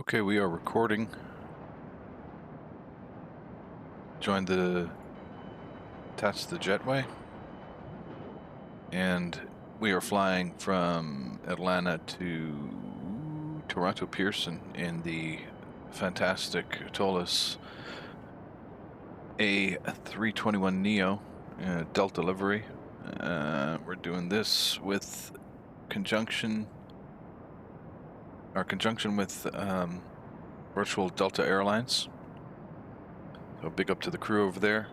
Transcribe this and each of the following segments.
Okay, we are recording. Joined attached to the jetway. And we are flying from Atlanta to Toronto Pearson in the fantastic ToLiss A321neo Delta livery. We're doing this with conjunction with Virtual Delta Airlines. So big up to the crew over there.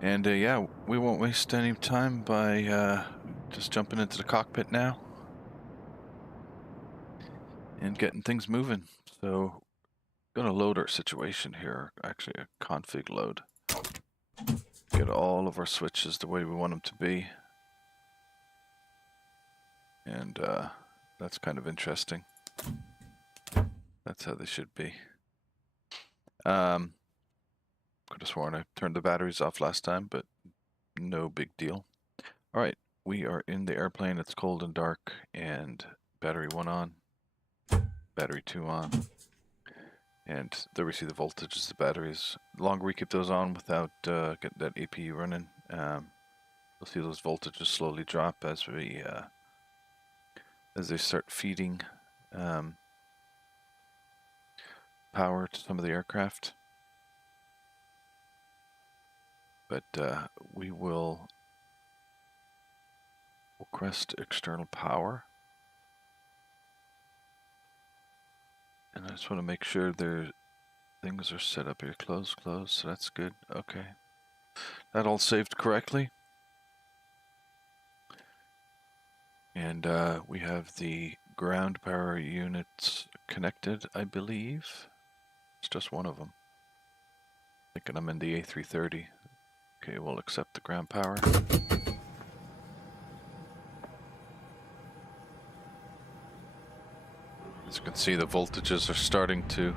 And yeah, we won't waste any time by just jumping into the cockpit now and getting things moving. So I'm gonna load our situation here, actually a config load. Get all of our switches the way we want them to be. And that's kind of interesting. That's how they should be. Could have sworn I turned the batteries off last time, but no big deal. All right, we are in the airplane. It's cold and dark, and battery 1 on, battery 2 on, and there we see the voltages of the batteries. The longer we keep those on without getting that APU running, we'll see those voltages slowly drop as they start feeding power to some of the aircraft. But we will request external power. And I just want to make sure things are set up here. Close, so that's good. Okay. That all saved correctly. And we have the ground power units connected, I believe. It's just one of them. Thinking I'm in the A330. Okay, we'll accept the ground power. As you can see, the voltages are starting to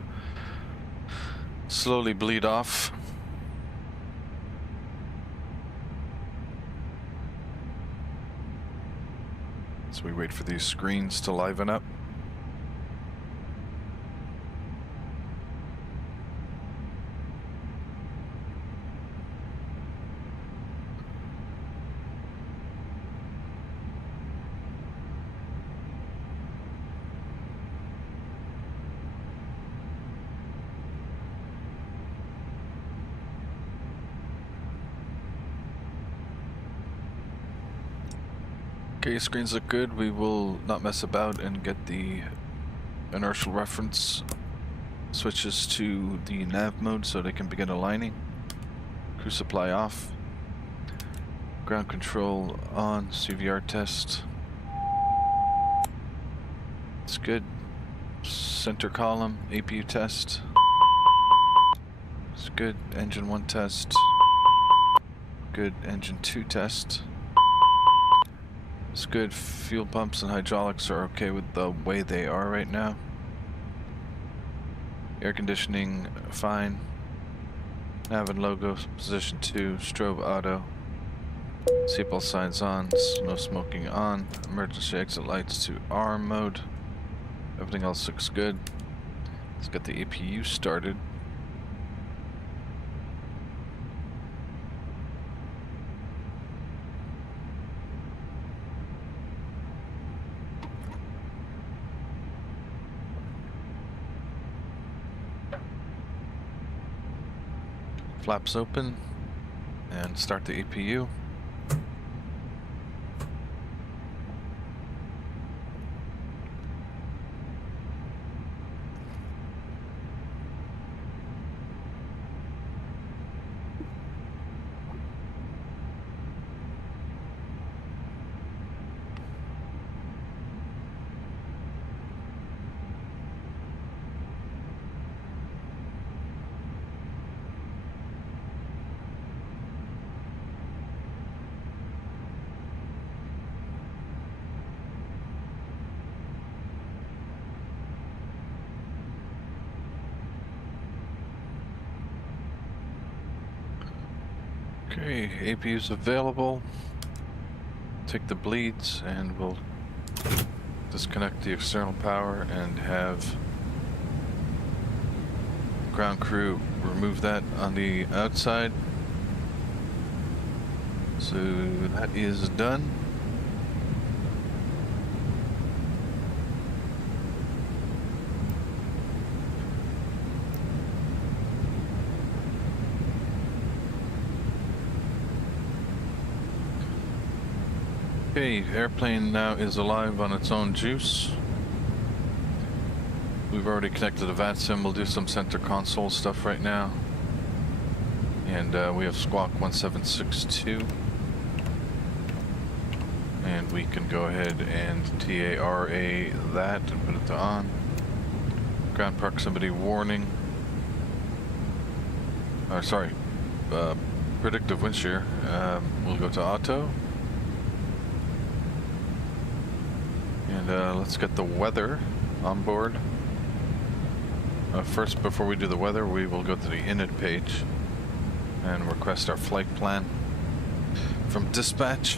slowly bleed off. So we wait for these screens to liven up. Okay, screens look good. We will not mess about and get the inertial reference switches to the nav mode so they can begin aligning. Crew supply off. Ground control on. CVR test. It's good. Center column APU test. It's good. Engine 1 test. Good. Engine 2 test. It's good. Fuel pumps and hydraulics are okay with the way they are right now. Air conditioning, fine. Nav and logo, position 2, strobe auto. Seatbelt signs on, no smoking on. Emergency exit lights to arm mode. Everything else looks good. Let's get the APU started. Flaps open and start the APU. Okay, APU's available. Take the bleeds and we'll disconnect the external power and have ground crew remove that on the outside. So that is done. Okay, airplane now is alive on its own juice. We've already connected the VATSIM. We'll do some center console stuff right now. And we have squawk 1762. And we can go ahead and TARA that and put it to on. Ground proximity warning. Sorry, predictive wind shear. We'll go to auto. And let's get the weather on board. First, before we do the weather, we will go to the init page and request our flight plan from dispatch,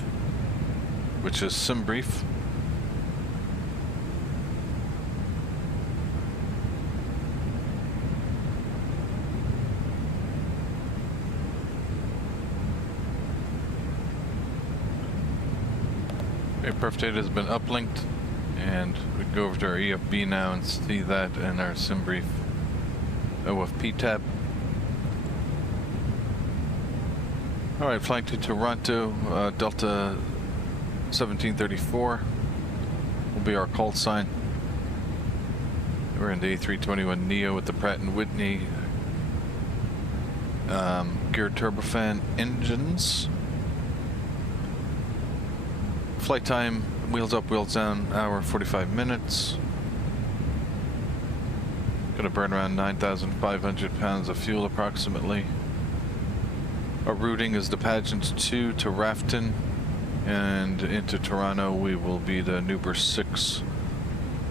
which is SimBrief. Aircraft data has been uplinked, and we can go over to our EFB now and see that in our SimBrief OFP tab. Alright, flying to Toronto, Delta 1734 will be our call sign. We're in the A321neo with the Pratt & Whitney geared turbofan engines. Flight time, wheels up, wheels down, hour 45 minutes. Gonna burn around 9,500 pounds of fuel approximately. Our routing is the Pageant 2 to Rafton, and into Toronto we will be the Nuber 6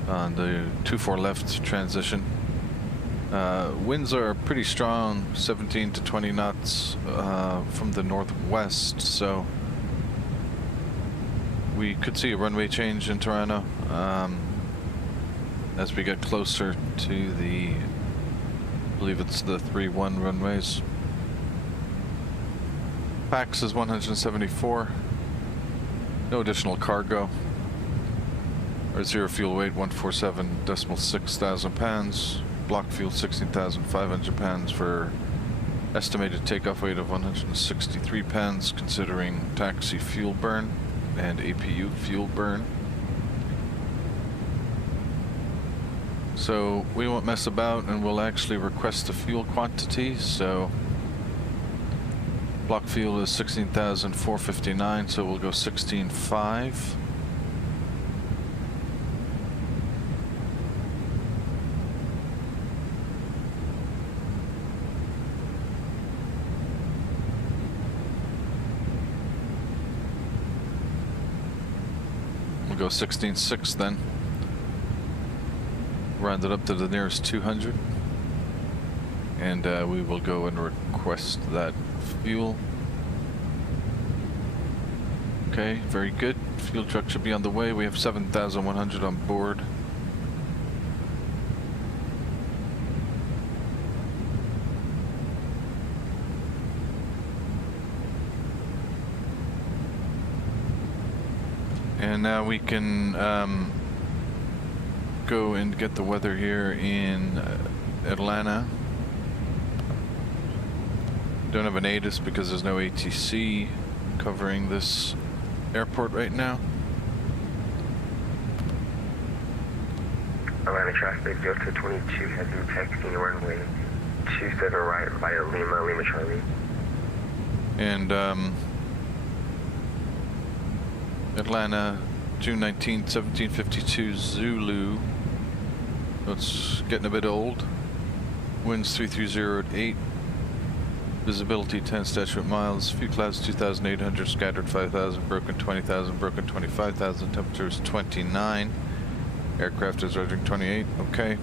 on the 24 left transition. Winds are pretty strong, 17 to 20 knots from the northwest, so we could see a runway change in Toronto as we get closer to the, I believe it's the 3-1 runways. Pax is 174. No additional cargo. Our zero fuel weight 147.6 thousand pounds. Block fuel 16,500 pounds for estimated takeoff weight of 163 pounds, considering taxi fuel burn and APU fuel burn. So we won't mess about, and we'll actually request the fuel quantity. So block fuel is 16,459, so we'll go 16.5. We'll go 16.6 then. Round it up to the nearest 200. And we will go and request that fuel. Okay, very good. Fuel truck should be on the way. We have 7,100 on board. And now we can go and get the weather here in Atlanta. Don't have an ATIS because there's no ATC covering this airport right now. Atlanta traffic, Delta 22 has been taxiing runway 27 right via Lima Charlie. And Atlanta, June 19th, 1752 Zulu. It's getting a bit old. Winds 330 at 8. Visibility 10 statute miles. Few clouds 2,800. Scattered 5,000. Broken 20,000. Broken 25,000. Temperature is 29. Aircraft is registering 28. Okay.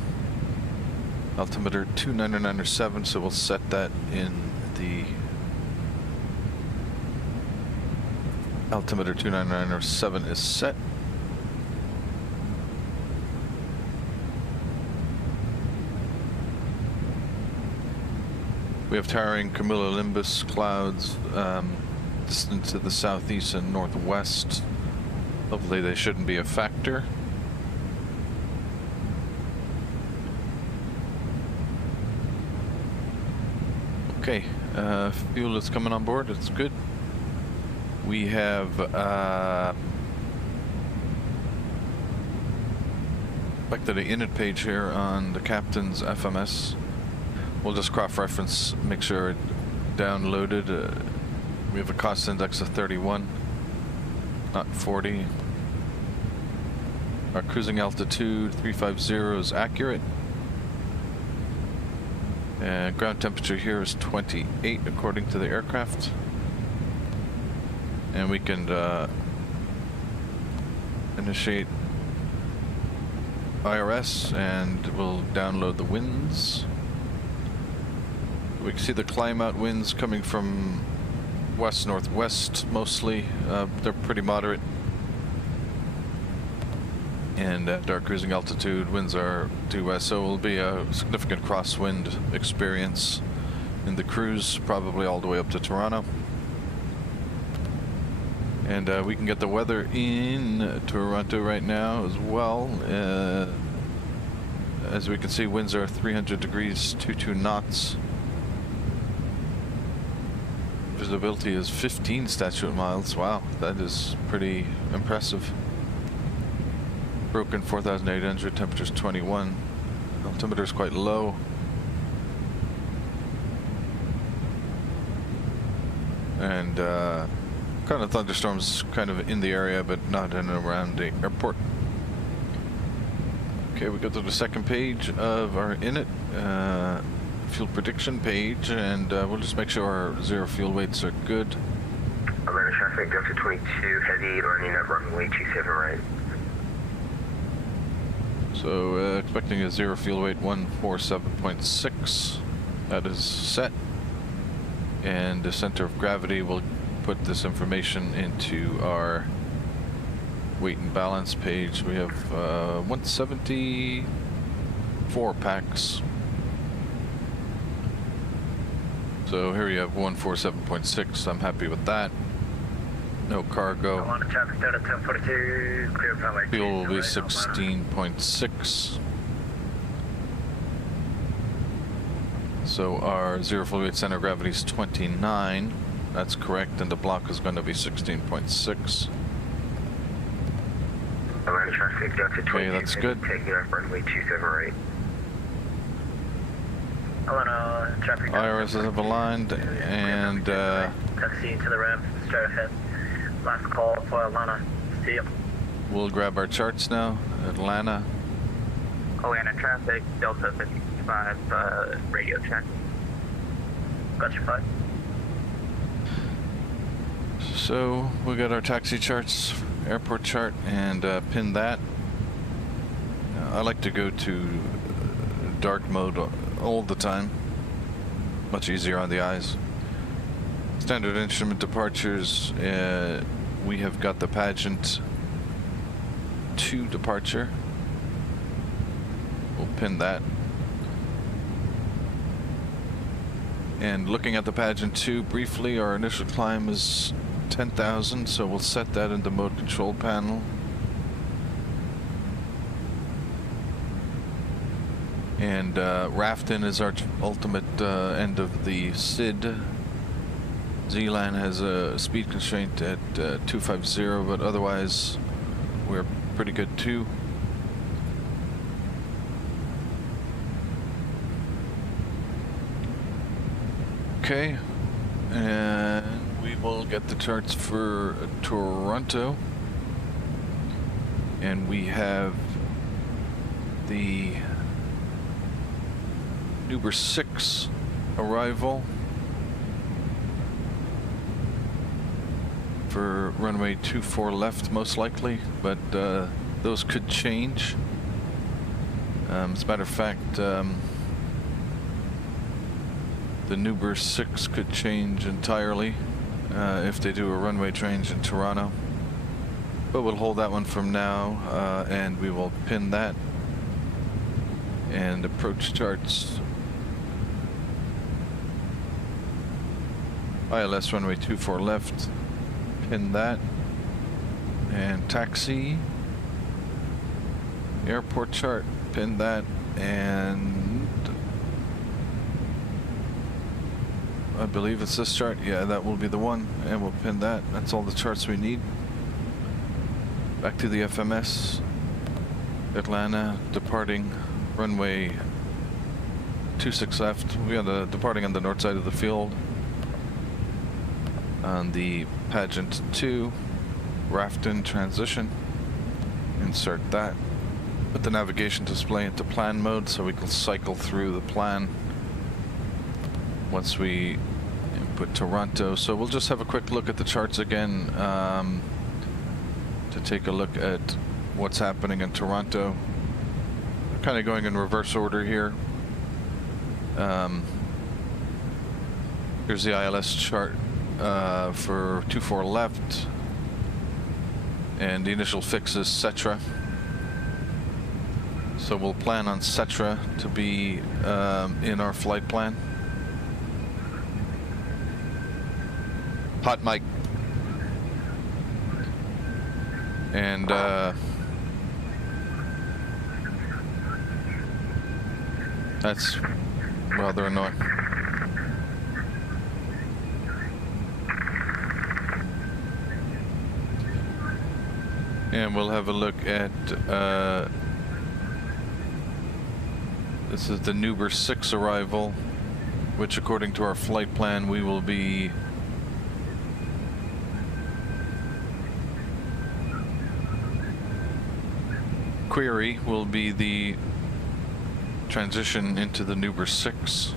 Altimeter 29907. So we'll set that in the altimeter 29907 is set. We have towering cumulonimbus clouds distant to the southeast and northwest. Hopefully they shouldn't be a factor. Okay, fuel is coming on board. It's good. We have back to the init page here on the captain's FMS. We'll just cross-reference, make sure it downloaded. We have a cost index of 31, not 40. Our cruising altitude 350 is accurate. And ground temperature here is 28 according to the aircraft. And we can initiate IRS and we'll download the winds. We can see the climb out winds coming from west-northwest mostly. They're pretty moderate. And at our cruising altitude, winds are due west, so it will be a significant crosswind experience in the cruise, probably all the way up to Toronto. And we can get the weather in Toronto right now as well. As we can see, winds are 300 degrees, 22 knots. Visibility is 15 statute miles. Wow, that is pretty impressive. Broken 4,800, temperature's 21. Altimeter is quite low. And kind of thunderstorms kind of in the area, but not in and around the airport. Okay, we go to the second page of our init fuel prediction page, and we'll just make sure our zero fuel weights are good. Atlanta traffic, Delta 22, heavy, running at runway 27 right. So expecting a zero fuel weight 147.6. That is set. And the center of gravity will put this information into our weight and balance page. We have 174 packs. So here you have 147.6. I'm happy with that. No cargo. On traffic, Delta 1042, clear runway. Fuel will be 16.6. So our zero fuel weight center of gravity is 29. That's correct, and the block is going to be 16.6. Atlanta traffic, Delta 22. Okay, that's good. Taking off runway 27 right. Atlanta traffic. IRS have aligned, and taxi to the ramp, straight ahead. Last call for Atlanta. See you. We'll grab our charts now. Atlanta. Atlanta traffic, Delta 55, radio check. Gotcha, 5. So we got our taxi charts, airport chart, and pin that. I like to go to dark mode all the time. Much easier on the eyes. Standard instrument departures. We have got the Pageant 2 departure. We'll pin that. And looking at the Pageant 2 briefly, our initial climb is 10,000, so we'll set that in the mode control panel. And Rafton is our ultimate end of the SID. ZLAN has a speed constraint at 250, but otherwise we're pretty good too. Okay, and we will get the charts for Toronto. And we have the Uber 6 arrival for runway 24 left, most likely, but those could change. As a matter of fact, the Uber 6 could change entirely if they do a runway change in Toronto. But we'll hold that one from now, and we will pin that. And approach charts. ILS runway 24 left, pin that, and taxi. Airport chart, pin that, and I believe it's this chart. Yeah, that will be the one, and we'll pin that. That's all the charts we need. Back to the FMS. Atlanta, departing runway 26 left. We are departing on the north side of the field. On the Pageant 2, Rafton transition. Insert that. Put the navigation display into plan mode so we can cycle through the plan once we input Toronto. So we'll just have a quick look at the charts again to take a look at what's happening in Toronto. We're kind of going in reverse order here. Here's the ILS chart for 24 left, and the initial fix is Cetra. So we'll plan on Cetra to be in our flight plan. Hot mic. And that's rather annoying. And we'll have a look at this is the Nuber 6 arrival, which according to our flight plan we will be query will be the transition into the Nuber 6.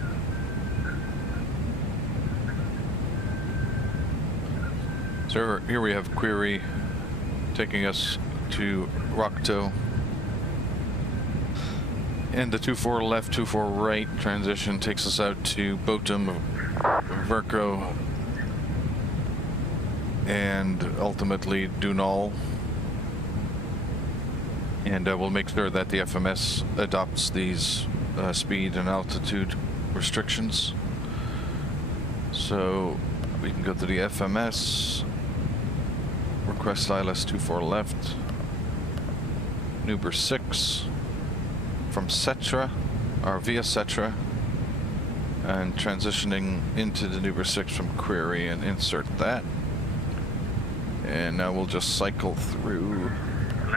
So here we have query taking us to Rockto, and the 24 left, 24 right transition takes us out to Botum, Verco, and ultimately Dunal. And we'll make sure that the FMS adopts these speed and altitude restrictions. So we can go to the FMS, request ILS 24 left, Nuber 6 from Cetra, or via Cetra, and transitioning into the Nuber 6 from query, and insert that. And now we'll just cycle through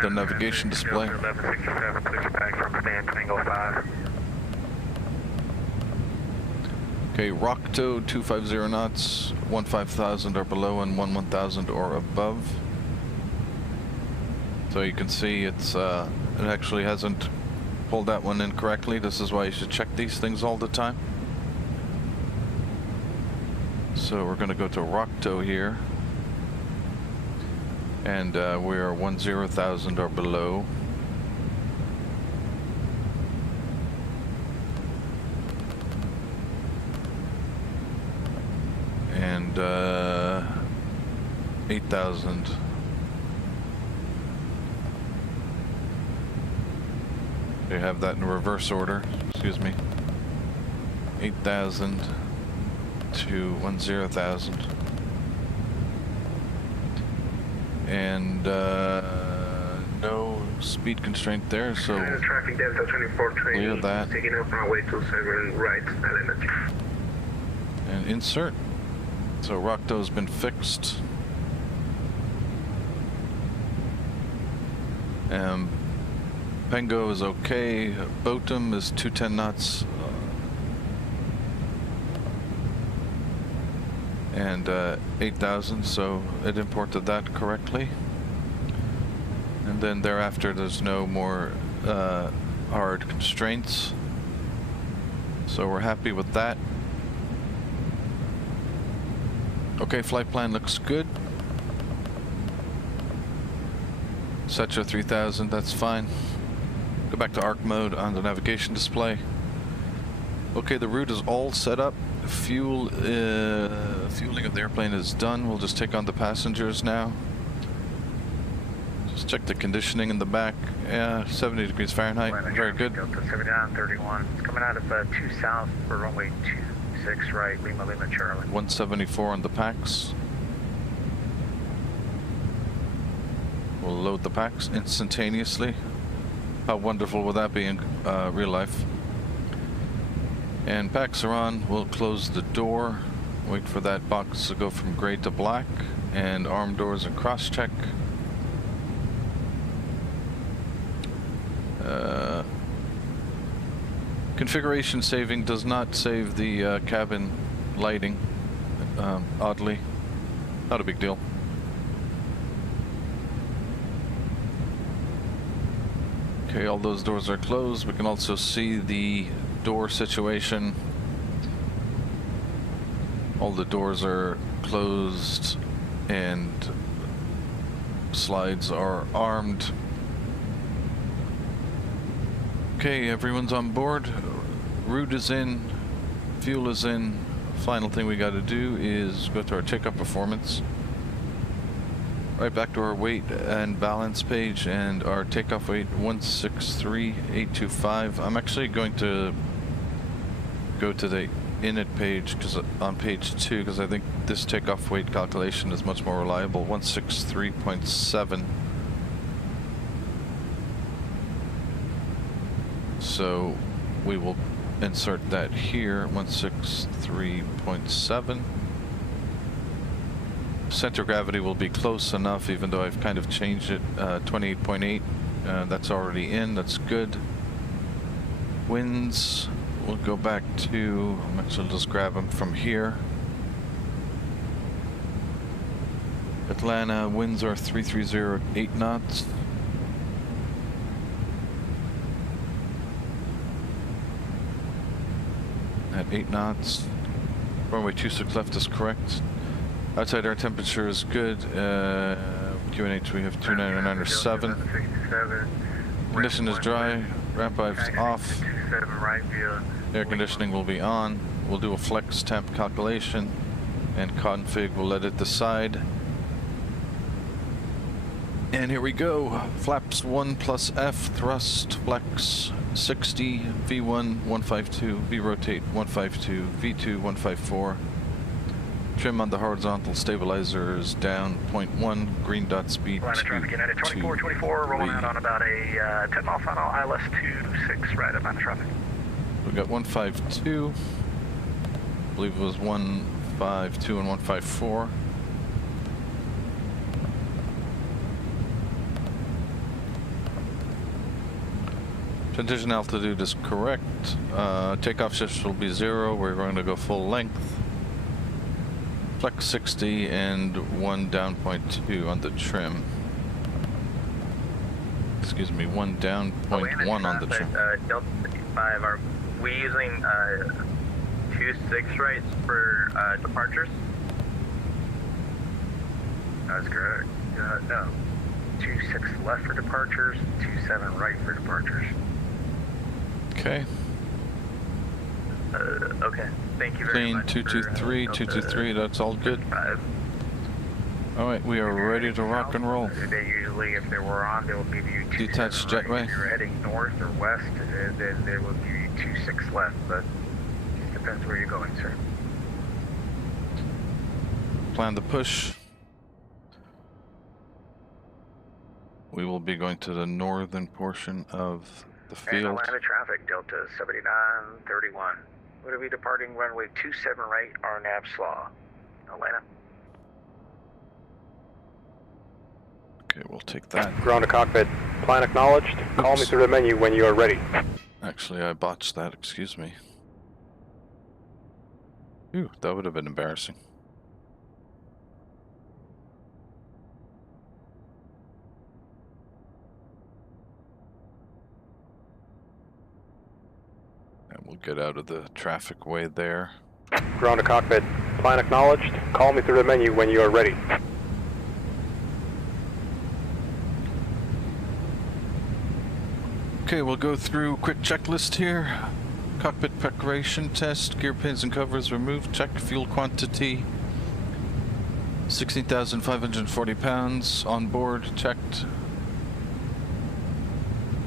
the navigation display. 1167, pushback from stand Tango 5. Okay, Rockto 250 knots, 15,000 or below and 11,000 or above. So you can see it's it actually hasn't pulled that one in correctly. This is why you should check these things all the time. So we're going to go to Rockto here. And we are 10,000 or below. And 8,000. They have that in reverse order. Excuse me. 8,000 to 10,000. And no speed constraint there, so traffic Delta 24 train clear that. taking up runway 27 right, Atlanta. And insert. So Rockto's been fixed. Pengo is okay. Botum is 210 knots. And 8,000, so it imported that correctly. And then thereafter there's no more hard constraints. So we're happy with that. Okay, flight plan looks good. Cetra 3000, that's fine. Go back to ARC mode on the navigation display. Okay, the route is all set up. Fueling of the airplane is done. We'll just take on the passengers now. Just check the conditioning in the back. Yeah, 70 degrees Fahrenheit. Very good. Delta 7931. It's coming out of 2 south for runway 27 26 right, Lima Lima Charlie. 174 on the packs. We'll load the packs instantaneously. How wonderful would that be in real life? And packs are on. We'll close the door. Wait for that box to go from gray to black. And arm doors and cross check. Configuration saving does not save the cabin lighting, oddly. Not a big deal. Okay, all those doors are closed. We can also see the door situation. All the doors are closed and slides are armed. Okay, everyone's on board. Route is in, fuel is in. Final thing we got to do is go to our takeoff performance. Right back to our weight and balance page and our takeoff weight 163,825. I'm actually going to go to the init page because on page 2 because I think this takeoff weight calculation is much more reliable. 163.7. So we will insert that here, 163.7. Center of gravity will be close enough, even though I've kind of changed it. 28.8. That's already in. That's good. Winds. We'll go back to. I'm actually just grab them from here. Atlanta winds are 330 at 8 knots. At 8 knots. Runway 26 left is correct. Outside air temperature is good. QNH we have 299.7. Condition is dry. Ramp pipes off. Air conditioning will be on. We'll do a flex temp calculation and config will let it decide. And here we go. Flaps 1 plus F, thrust, flex 60, V1 152, V rotate 152, V2 154. Trim on the horizontal stabilizers down 0.1, green dot speed. Line of traffic United 2424, rolling out on about a 10 mile final, ILS 26 right up on traffic. We got 152, I believe it was 152 and 154. Transition altitude is correct. Takeoff shifts will be 0. We're going to go full length. Flex 60 and 1 down 0.2 on the trim. Excuse me, 1 down 0.1 on the trim. Delta 55, are we using 26 rights for departures? That's correct. No. 26 left for departures, 27 right for departures. Okay. Okay. Thank you very Clean much. 223, 223, that's all good. Alright, we are ready to rock and roll. They usually, if they were on, they will give you 27 Detached right. jetway. If you're heading north or west, then they will give you 26 left, but it depends where you're going, sir. Plan the push. We will be going to the northern portion of the And field. Atlanta traffic, Delta 7931. Would be departing runway 27 right, RNAV slaw. Atlanta. Okay, we'll take that. Ground to cockpit. Plan acknowledged. Call me through the menu when you are ready. Actually, I botched that, excuse me. Ooh, that would have been embarrassing. And we'll get out of the traffic way there. Ground to cockpit. Plan acknowledged. Call me through the menu when you are ready. Okay, we'll go through a quick checklist here. Cockpit preparation test, gear pins and covers removed, check fuel quantity. 16,540 pounds on board, checked.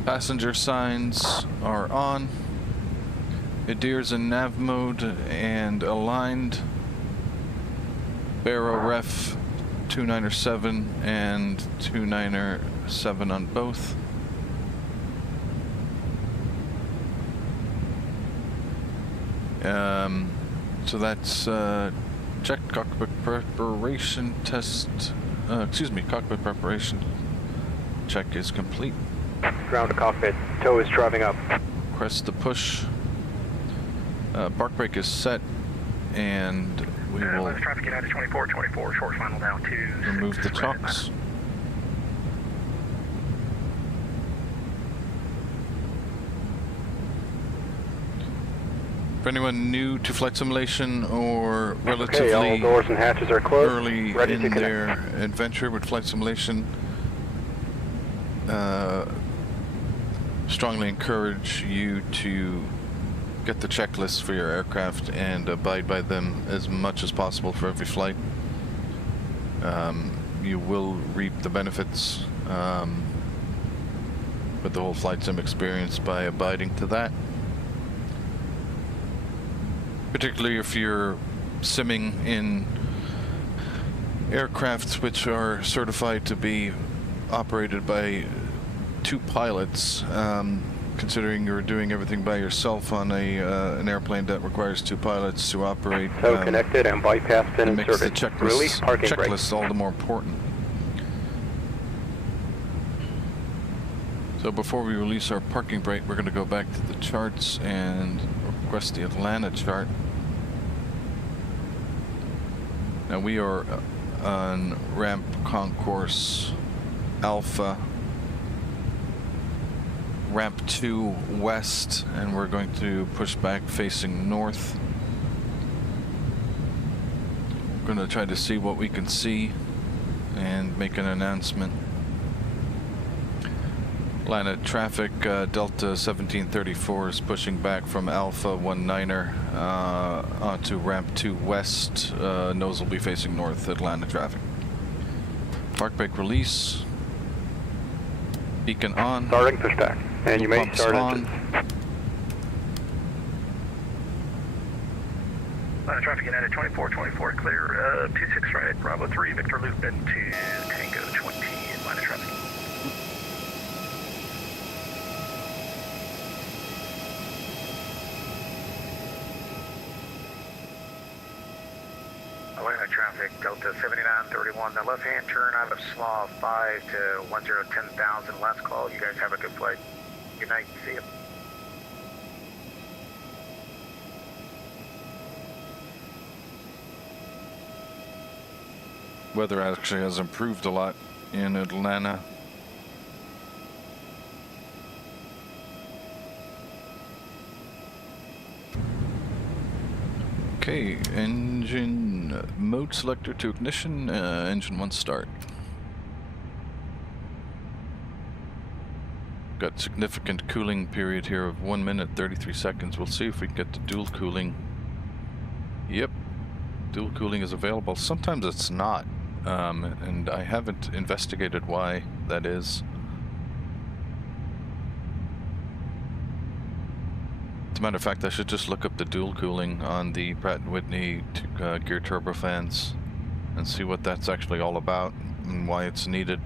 Passenger signs are on. Adir's in nav mode and aligned. Barrow ref 297 and 297 on both. So that's check cockpit preparation test. Cockpit preparation check is complete. Ground to cockpit. TOW is driving up. Press the push. Park brake is set, and we will Let traffic get out of 2424, short final down to remove 6, the right chocks. For anyone new to flight simulation or Okay, all relatively doors and hatches are closed. early Ready to in connect. their adventure with flight simulation, strongly encourage you to get the checklists for your aircraft and abide by them as much as possible for every flight. You will reap the benefits with the whole flight sim experience by abiding to that. Particularly if you're simming in aircraft which are certified to be operated by 2 pilots, considering you're doing everything by yourself on an airplane that requires 2 pilots to operate. TOW connected and bypass pin It makes the inserted. Release parking brake. checklists all the more important. So before we release our parking brake, we're going to go back to the charts and request the Atlanta chart. Now we are on ramp concourse Alpha, ramp 2 west, and we're going to push back facing north. We're going to try to see what we can see and make an announcement. Atlanta traffic, Delta 1734 is pushing back from Alpha 19er onto ramp 2 west. Nose will be facing north, Atlanta traffic. Park brake release. Beacon on. Starting pushback. And you may Pumps start on. engines. Traffic get out of 2424, clear 26 right, Bravo 3, Victor loop into Tango 20, Atlanta traffic. Atlanta traffic, Delta 7931, the left-hand turn out of SLA 5 to 1010,000. Last call, you guys have a good flight. Good night, see you. Weather actually has improved a lot in Atlanta. Okay, engine mode selector to ignition, engine 1 start. Got significant cooling period here of 1 minute 33 seconds. We'll see if we can get to dual cooling. Yep, dual cooling is available. Sometimes it's not, and I haven't investigated why that is. As a matter of fact, I should just look up the dual cooling on the Pratt & Whitney gear turbofans and see what that's actually all about and why it's needed.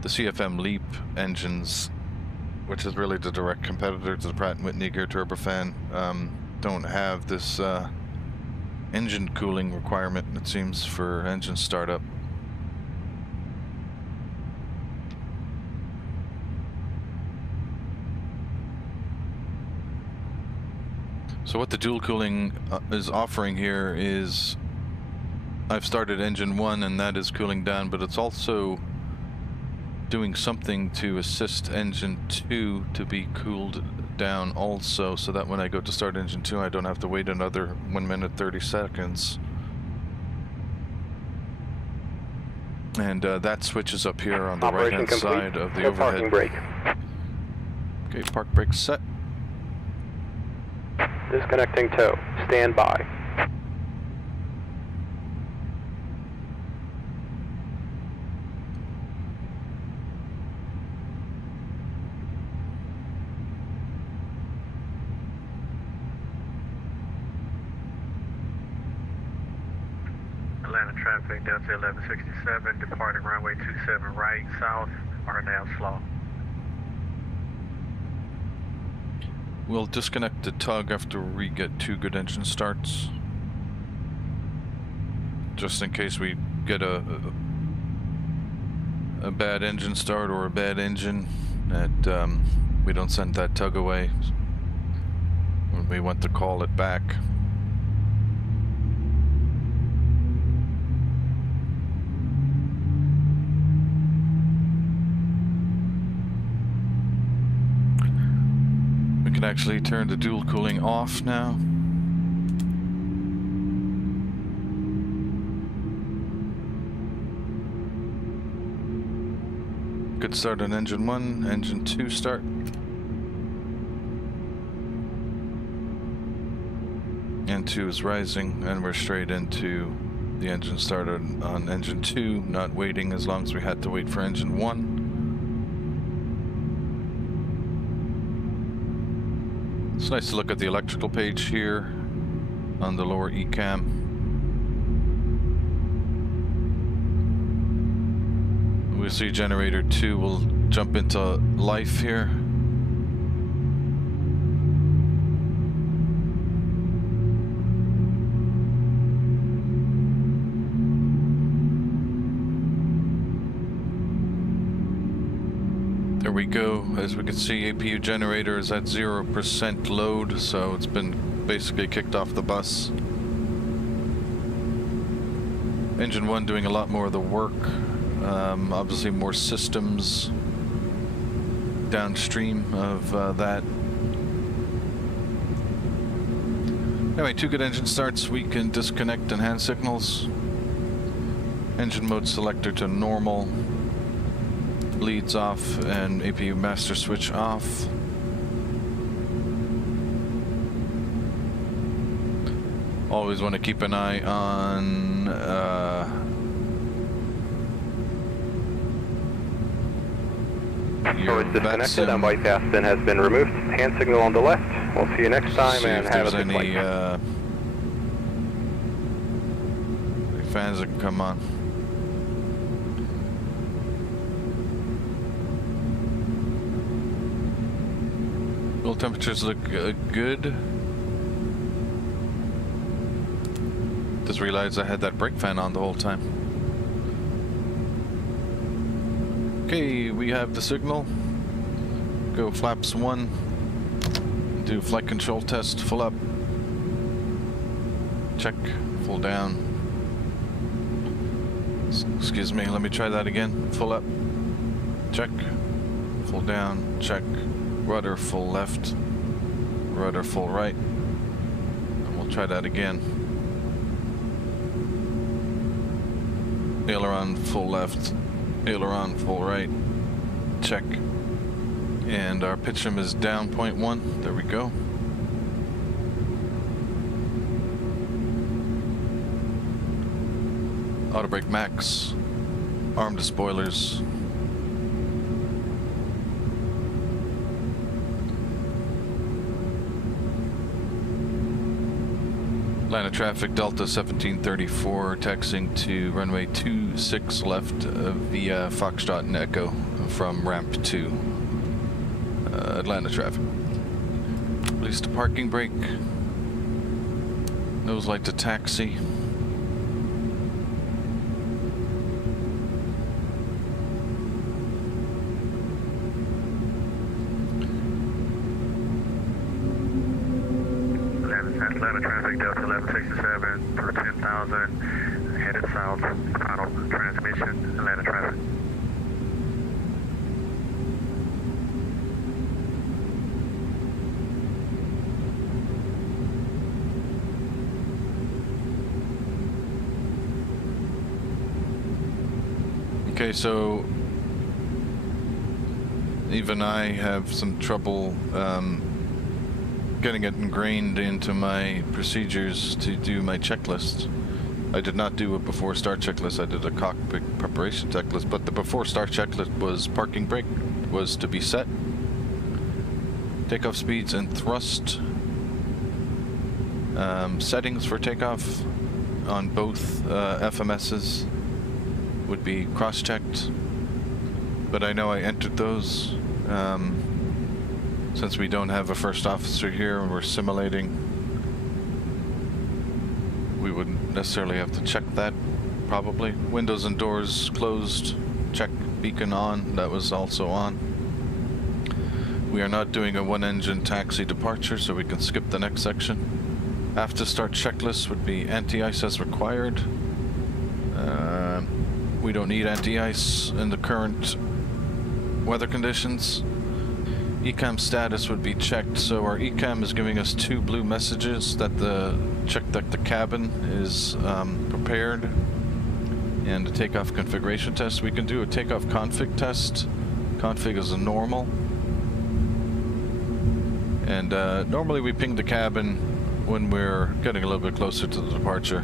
The CFM LEAP engines, which is really the direct competitor to the Pratt & Whitney gear turbofan, don't have this engine cooling requirement, it seems, for engine startup. So what the dual cooling is offering here is, I've started engine 1 and that is cooling down, but it's also doing something to assist engine 2 to be cooled down also, so that when I go to start engine 2 I don't have to wait another 1 minute 30 seconds. And that switch is up here on the right hand side of the overhead. Parking brake. Okay, park brake set. Disconnecting tow. Stand by. Atlanta traffic, Delta 1167, departing runway 27 right, south, are now slow. We'll disconnect the tug after we get 2 good engine starts. Just in case we get a bad engine start or a bad engine, that we don't send that tug away when we want to call it back. We can actually turn the dual cooling off now. Good start on engine 1, engine 2 start. And 2 is rising, and we're straight into the engine start on engine 2, not waiting as long as we had to wait for engine 1. It's nice to look at the electrical page here on the lower ECAM. We see generator 2 will jump into life here. There we go. As we can see, APU generator is at 0% load, so it's been basically kicked off the bus. Engine 1 doing a lot more of the work. Obviously more systems downstream of that. Anyway, 2 good engine starts. We can disconnect and hand signals. Engine mode selector to normal. Leads off and APU master switch off. Always want to keep an eye on your disconnected and VATSIM. bypass pin has been removed. Hand signal on the left. We'll see you next time See and if have a there's good any flight. fans that can come on. Fuel temperatures look good. Just realized I had that brake fan on the whole time. Okay, we have the signal. Go flaps 1. Do flight control test, full up. Check, full down. Excuse me, let me try that again. Full up. Check. Full down, check. Rudder full left. Rudder full right. And we'll try that again. Aileron full left. Aileron full right. Check. And our pitch trim is down 0.1. There we go. Auto brake max. Arm to spoilers. Atlanta traffic, Delta 1734, taxiing to runway 26 left via Foxtrot and Echo from ramp 2. Atlanta traffic. Release to parking brake. Nose light to taxi. Atlanta traffic, Delta 1167 for 10,000, headed south, final transmission, Atlanta traffic. Okay, so even I have some trouble getting it ingrained into my procedures to do my checklist. I did not do a before start checklist. I did a cockpit preparation checklist, but the before start checklist was parking brake was to be set, takeoff speeds and thrust, settings for takeoff, on both FMSs would be cross-checked, but I know I entered those. Since we don't have a first officer here and we're simulating, we wouldn't necessarily have to check that, probably. Windows and doors closed, check beacon on, that was also on. We are not doing a one-engine taxi departure, so we can skip the next section. After start checklist would be anti-ice as required. We don't need anti-ice in the current weather conditions. ECAM status would be checked, so our ECAM is giving us 2 blue messages that the cabin is prepared, and a takeoff configuration test. We can do a takeoff config test. Config is a normal, and normally we ping the cabin when we're getting a little bit closer to the departure.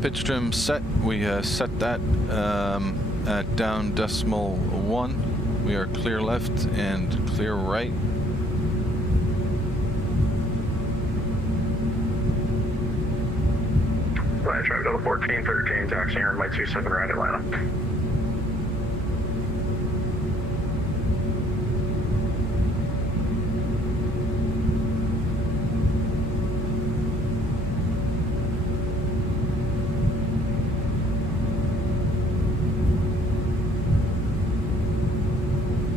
Pitch trim set, we set that at down decimal 1. We are clear left and clear right. Flight drive to the 1413, taxiing runway 27 right Atlanta.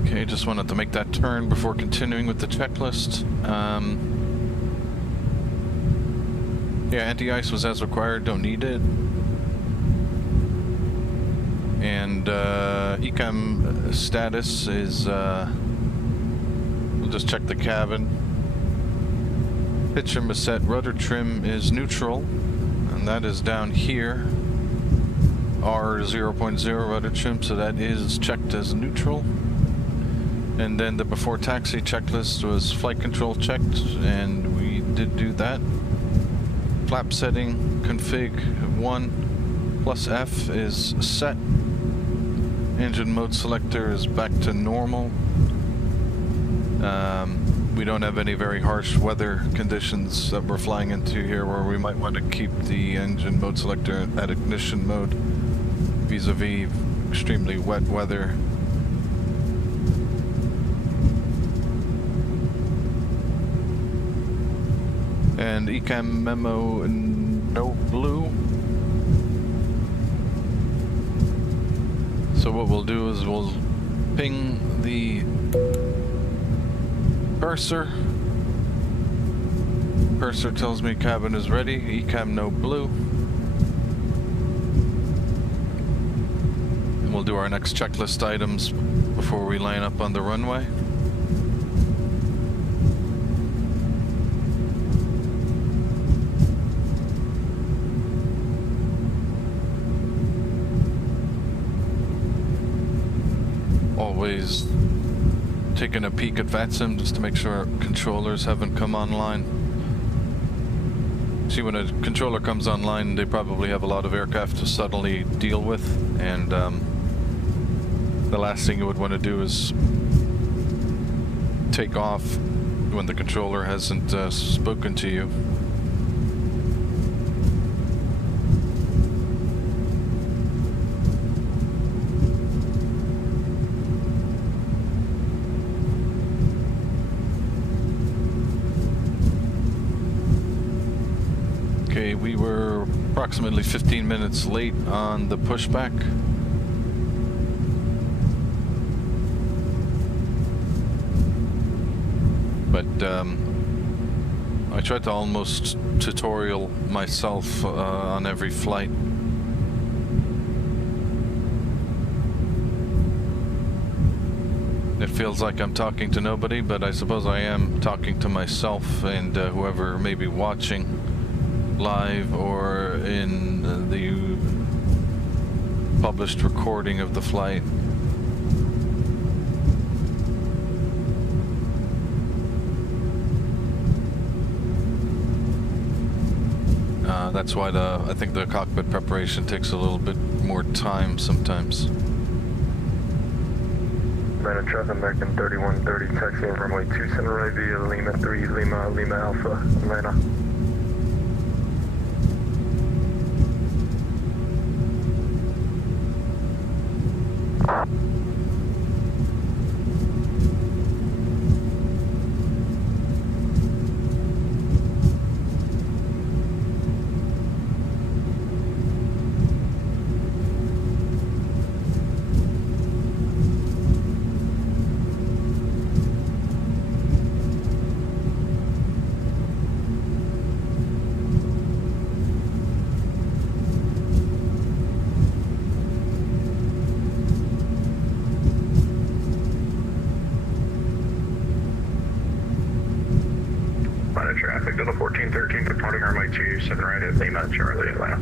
Okay, just wanted to make that turn before continuing with the checklist. Yeah, anti-ice was as required, don't need it. And ECAM status is, we'll just check the cabin. Pitch trim is set, rudder trim is neutral, and that is down here. R0.0 rudder trim, so that is checked as neutral. And then the before taxi checklist was flight control checked, and we did do that. Flap setting, config 1 plus F is set. Engine mode selector is back to normal. We don't have any very harsh weather conditions that we're flying into here where we might want to keep the engine mode selector at ignition mode vis-a-vis extremely wet weather. And ECAM memo, no blue. So what we'll do is we'll ping the purser. Purser tells me cabin is ready. ECAM no blue. And we'll do our next checklist items before we line up on the runway. Always taking a peek at VATSIM just to make sure controllers haven't come online. See, when a controller comes online, they probably have a lot of aircraft to suddenly deal with, and the last thing you would want to do is take off when the controller hasn't spoken to you. Okay, we were approximately 15 minutes late on the pushback. But I tried to almost tutorial myself on every flight. It feels like I'm talking to nobody, but I suppose I am talking to myself and whoever may be watching live or in the published recording of the flight. That's why I think the cockpit preparation takes a little bit more time sometimes. Atlanta traffic, American 3130, taxiing runway 27 right via Lima 3, Lima Alpha, Atlanta. Atlanta traffic, Delta 1413 departing runway 27 right at Lima, Charlie, Atlanta.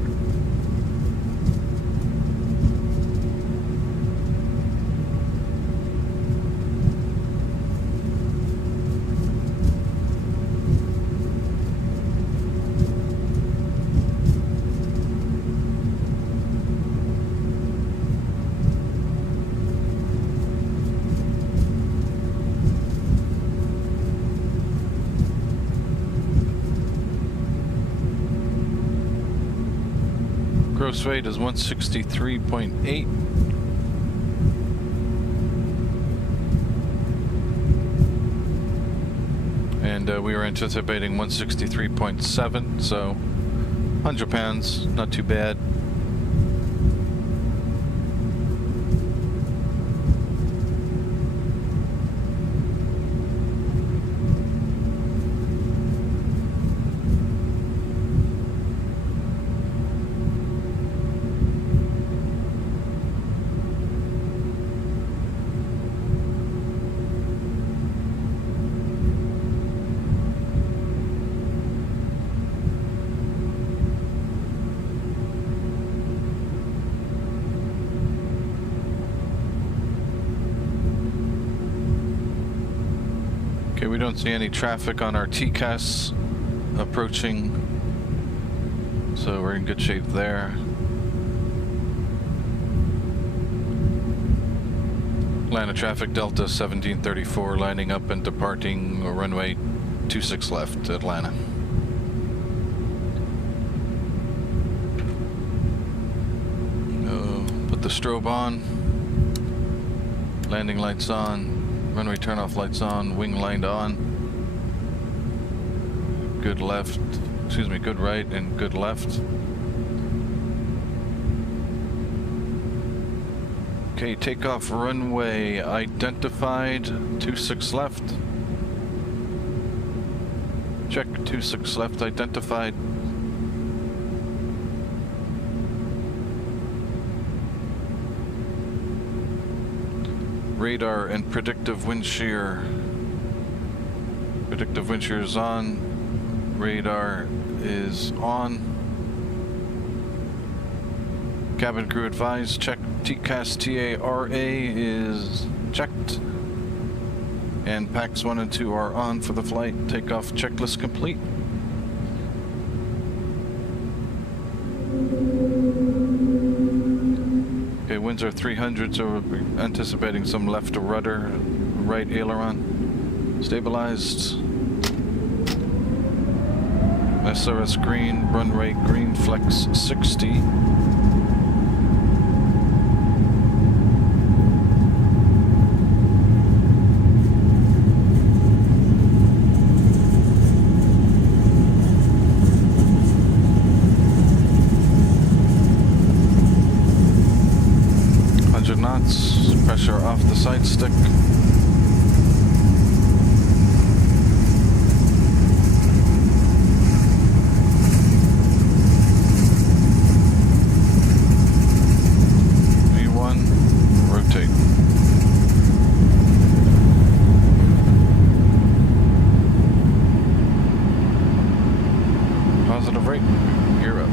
Gross weight is 163.8. And we were anticipating 163.7, so 100 pounds, not too bad. Okay, we don't see any traffic on our TCAS approaching, so we're in good shape there. Atlanta traffic, Delta 1734, lining up and departing runway 26 left, Atlanta. Put the strobe on, landing lights on. Runway turnoff lights on, wing lined on. Good left, excuse me, good right and good left. Okay, takeoff runway identified, 26 left. Check, 26 left identified. Radar and predictive wind shear. Predictive wind shear is on. Radar is on. Cabin crew advised, check. TCAS TARA is checked. And packs 1 and 2 are on for the flight. Takeoff checklist complete. Okay, winds are 300, so we're anticipating some left rudder, right aileron. Stabilized. SRS green, runway green, flex 60. Knots, pressure off the side stick. V1, rotate. Positive rate, gear up.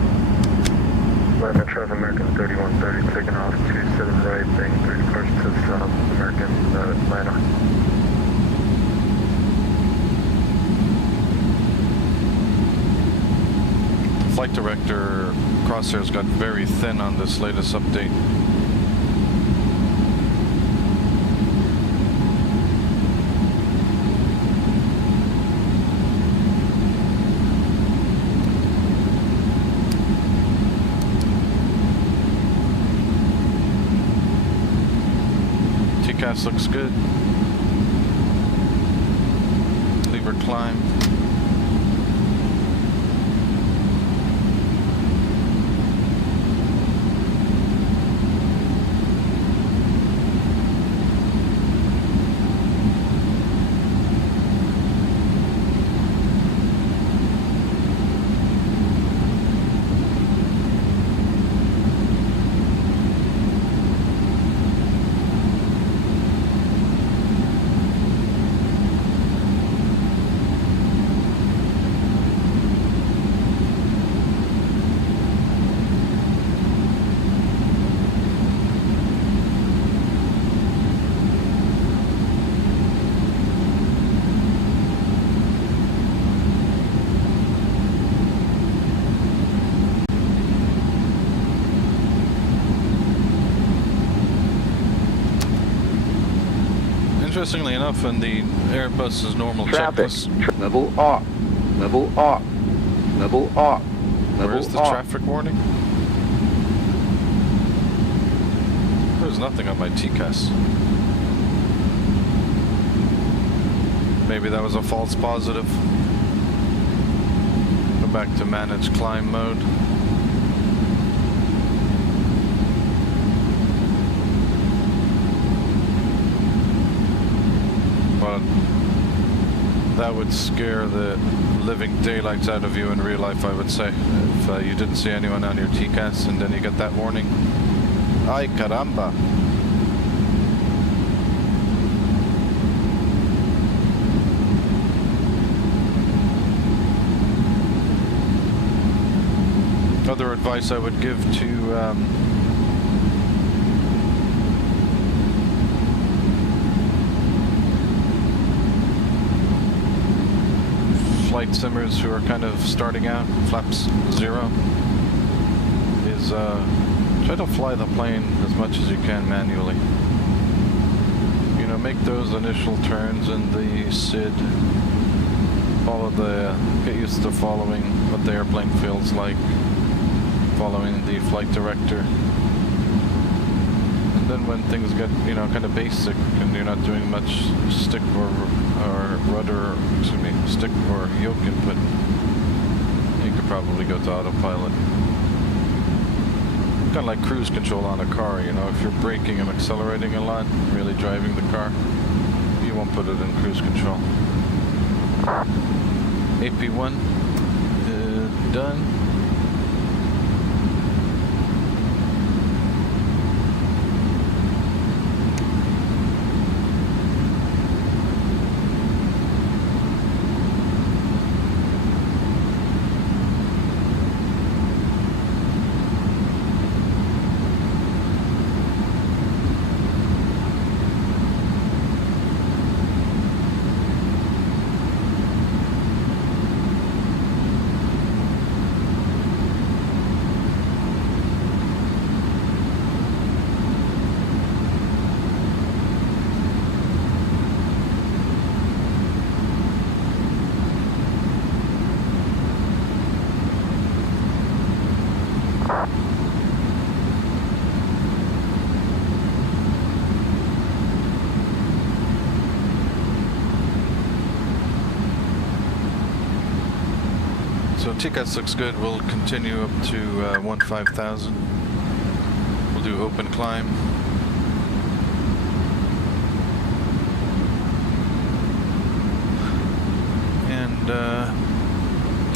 Atlanta traffic, American 3130, taking off 27 right, being 3 departure to South American, Atlanta. Flight director crosshairs got very thin on this latest update. TCAS looks good. Lever climb. Interestingly enough, in the Airbus's normal checklist, level up, level up, level up, level where's the up. traffic warning? There's nothing on my TCAS. Maybe that was a false positive. Go back to manage climb mode. But that would scare the living daylights out of you in real life, I would say. If you didn't see anyone on your TCAS and then you get that warning. Ay caramba. Other advice I would give to flight simmers who are kind of starting out, flaps 0, is try to fly the plane as much as you can manually. You know, make those initial turns in the SID. Get used to following what the airplane feels like. Following the flight director. And then when things get, you know, kind of basic and you're not doing much stick or stick or yoke input, you could probably go to autopilot. Kind of like cruise control on a car, you know, if you're braking and accelerating a lot, really driving the car, you won't put it in cruise control. AP1 done. So TCAS looks good. We'll continue up to 15,000. We'll do open climb. And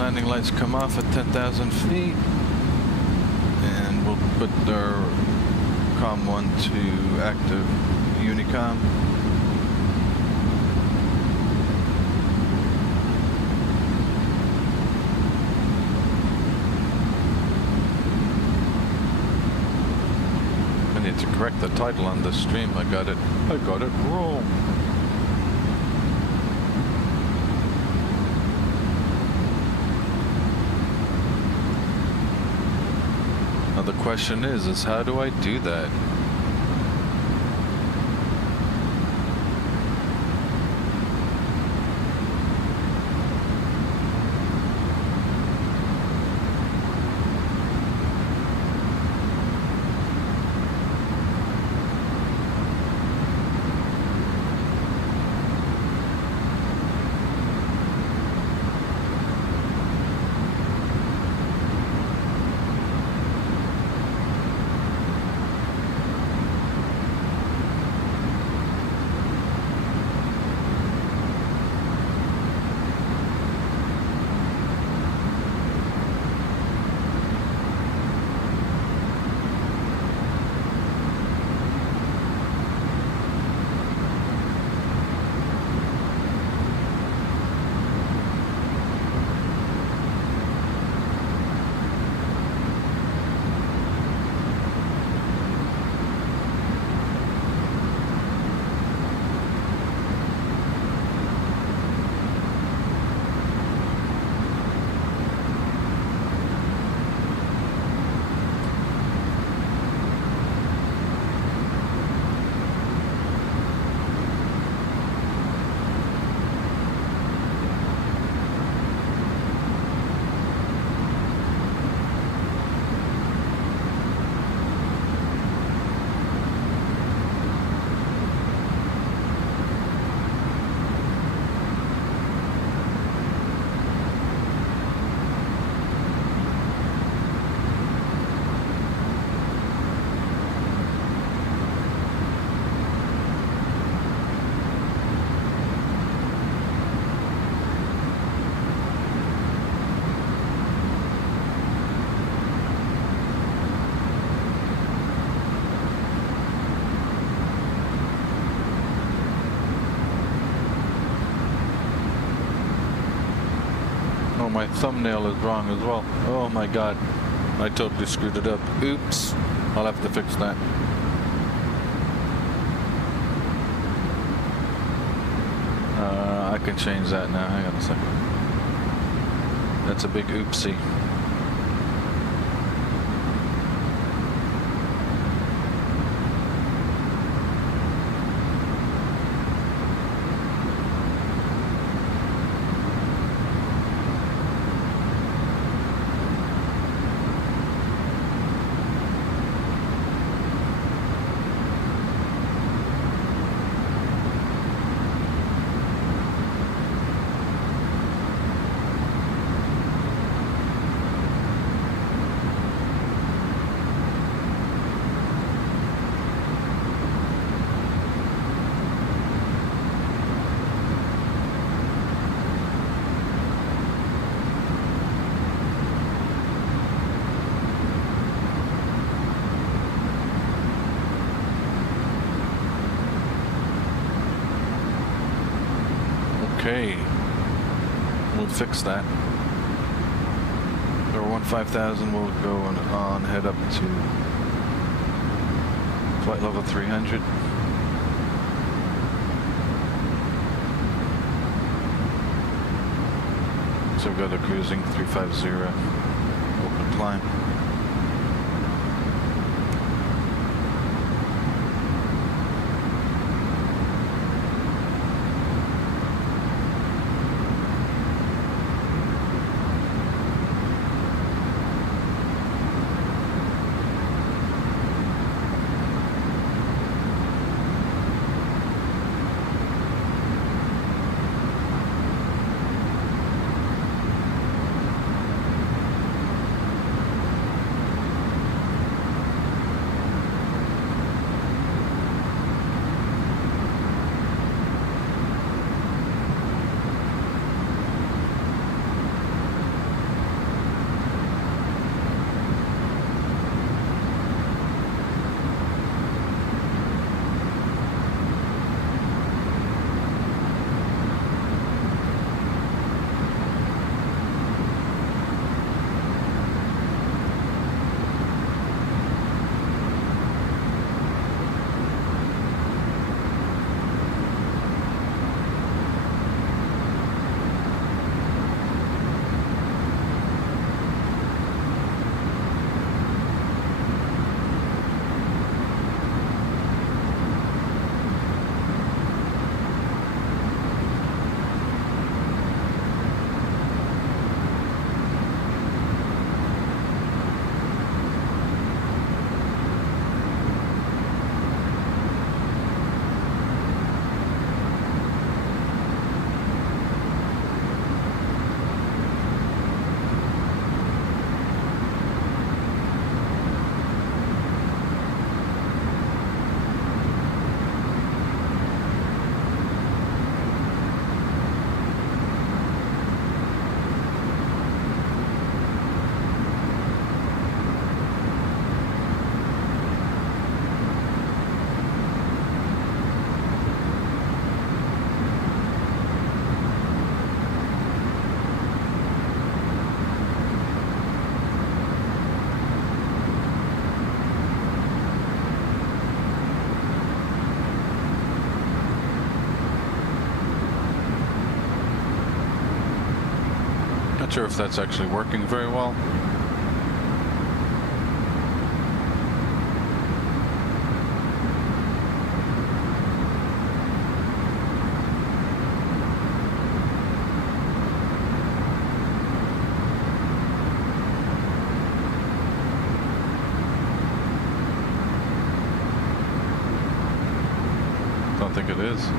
landing lights come off at 10,000 feet. And we'll put our COM 1 to active Unicom. To correct the title on this stream, I got it wrong. Now the question is how do I do that? Oh, my thumbnail is wrong as well. Oh my god. I totally screwed it up. Oops. I'll have to fix that. I can change that now. Hang on a second. That's a big oopsie. Okay, we'll fix that. Our 15,000 will go on head up to flight level 300. So we've got a cruising 350 open climb. Not sure if that's actually working very well. Don't think it is.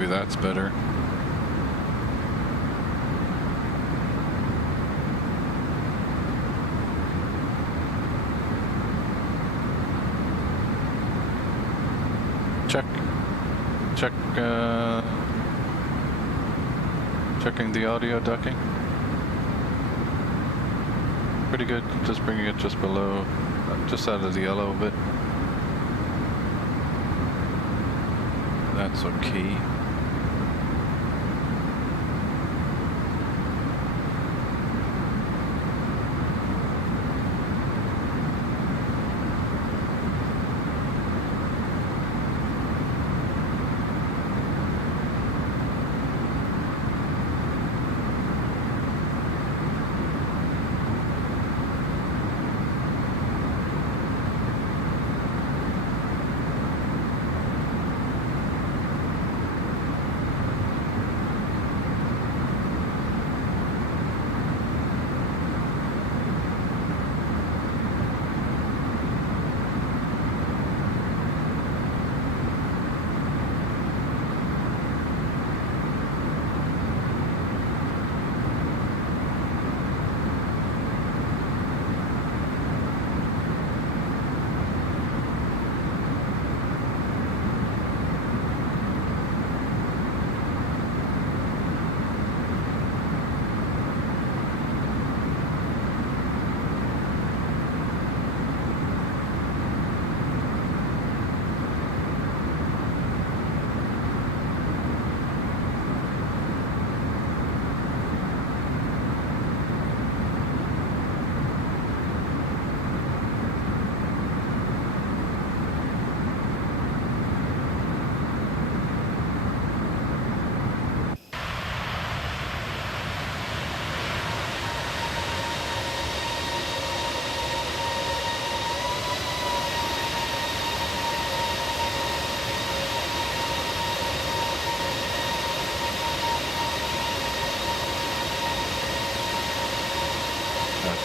Maybe that's better. Checking the audio ducking. Pretty good, just bringing it just below, just out of the yellow a bit. That's okay.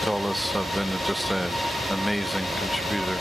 ToLiss have been just an amazing contributor.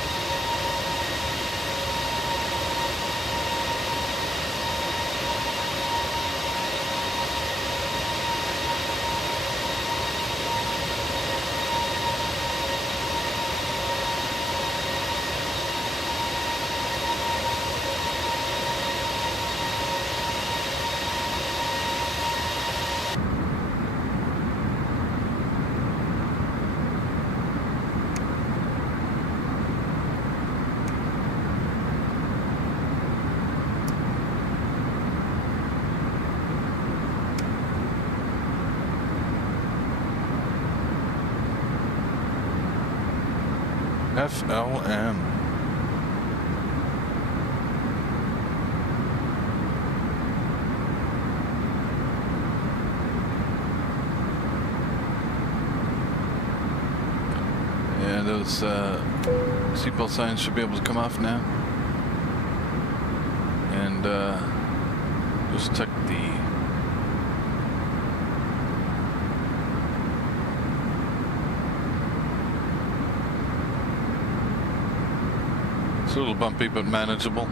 FLM. Yeah, those seatbelt signs should be able to come off now. And just check the it's a little bumpy but manageable.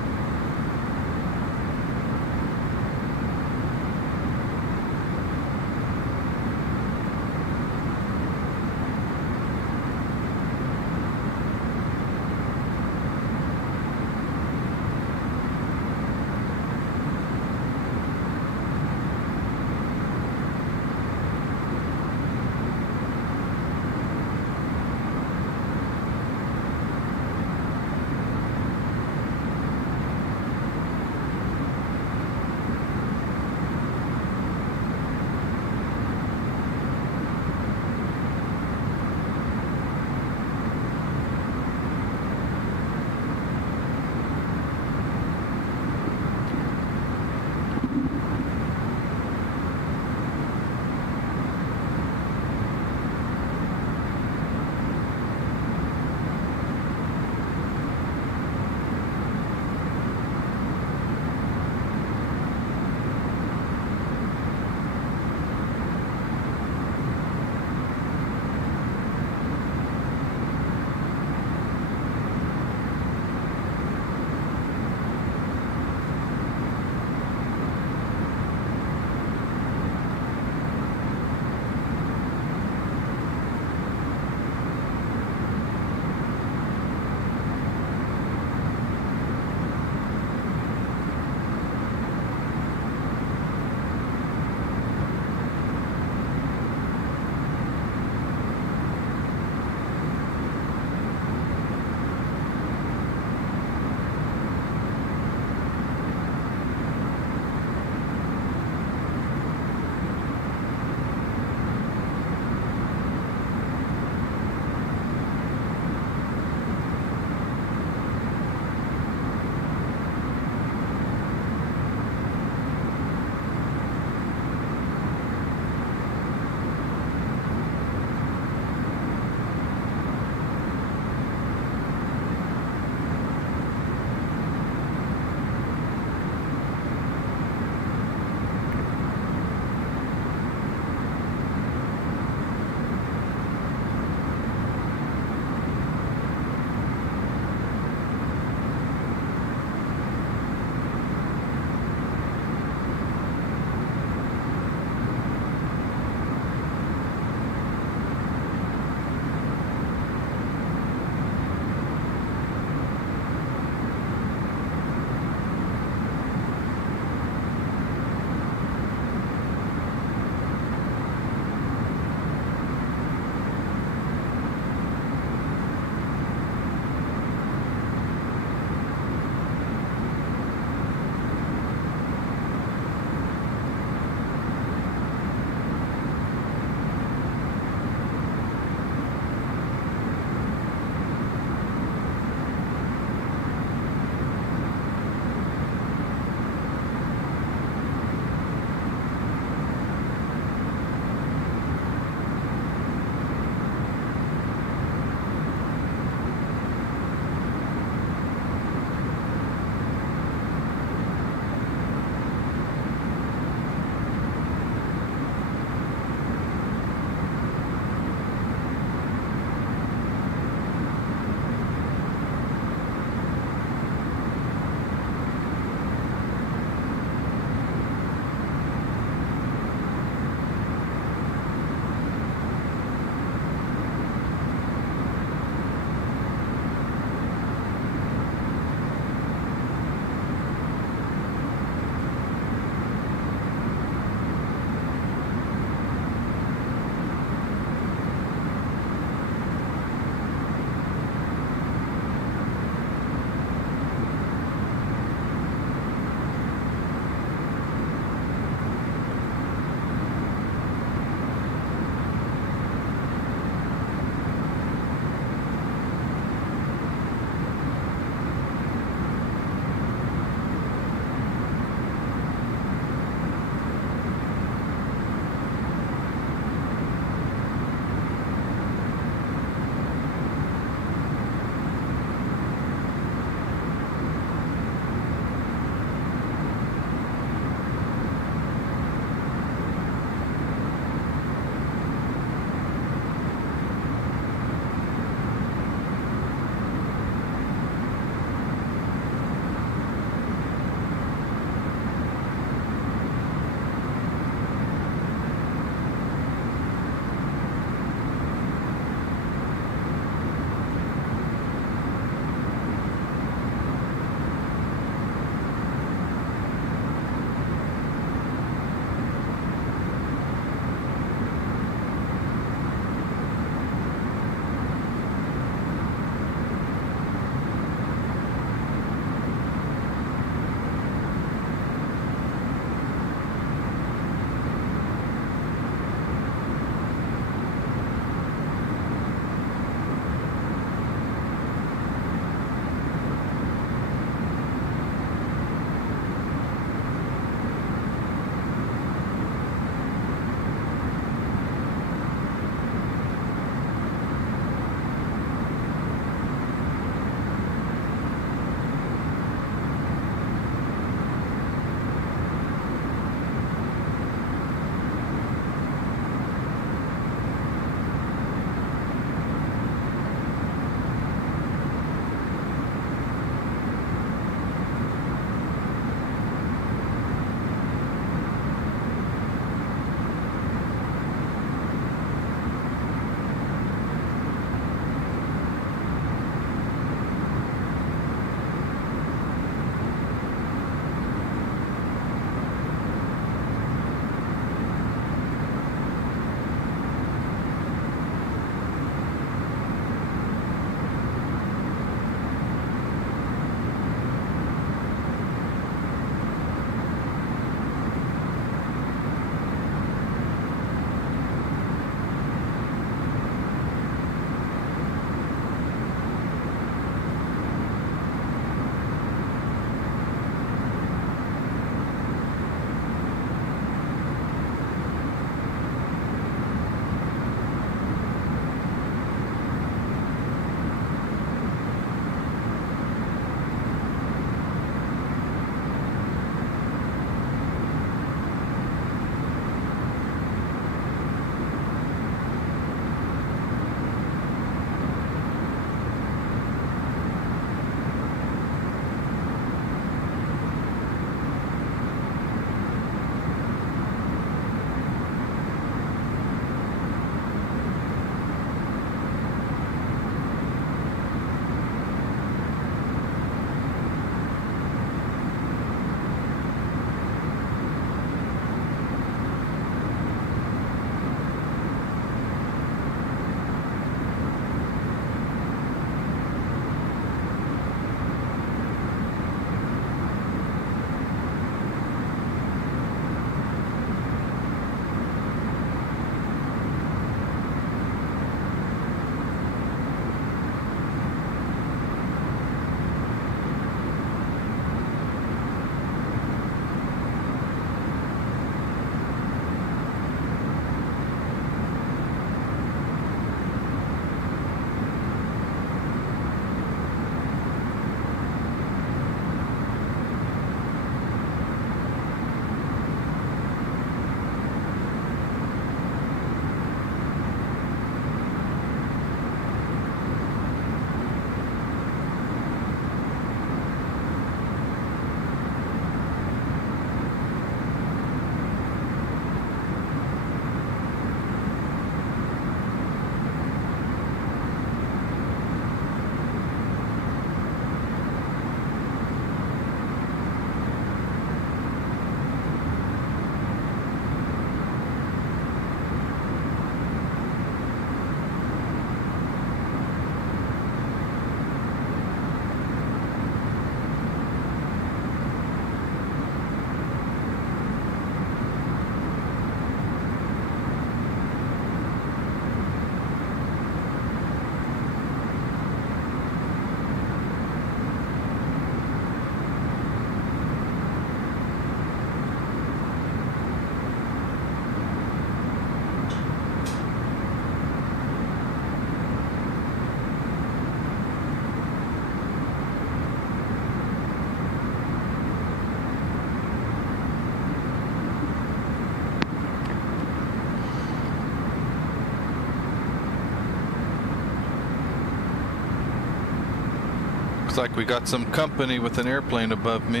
Looks like we got some company with an airplane above me.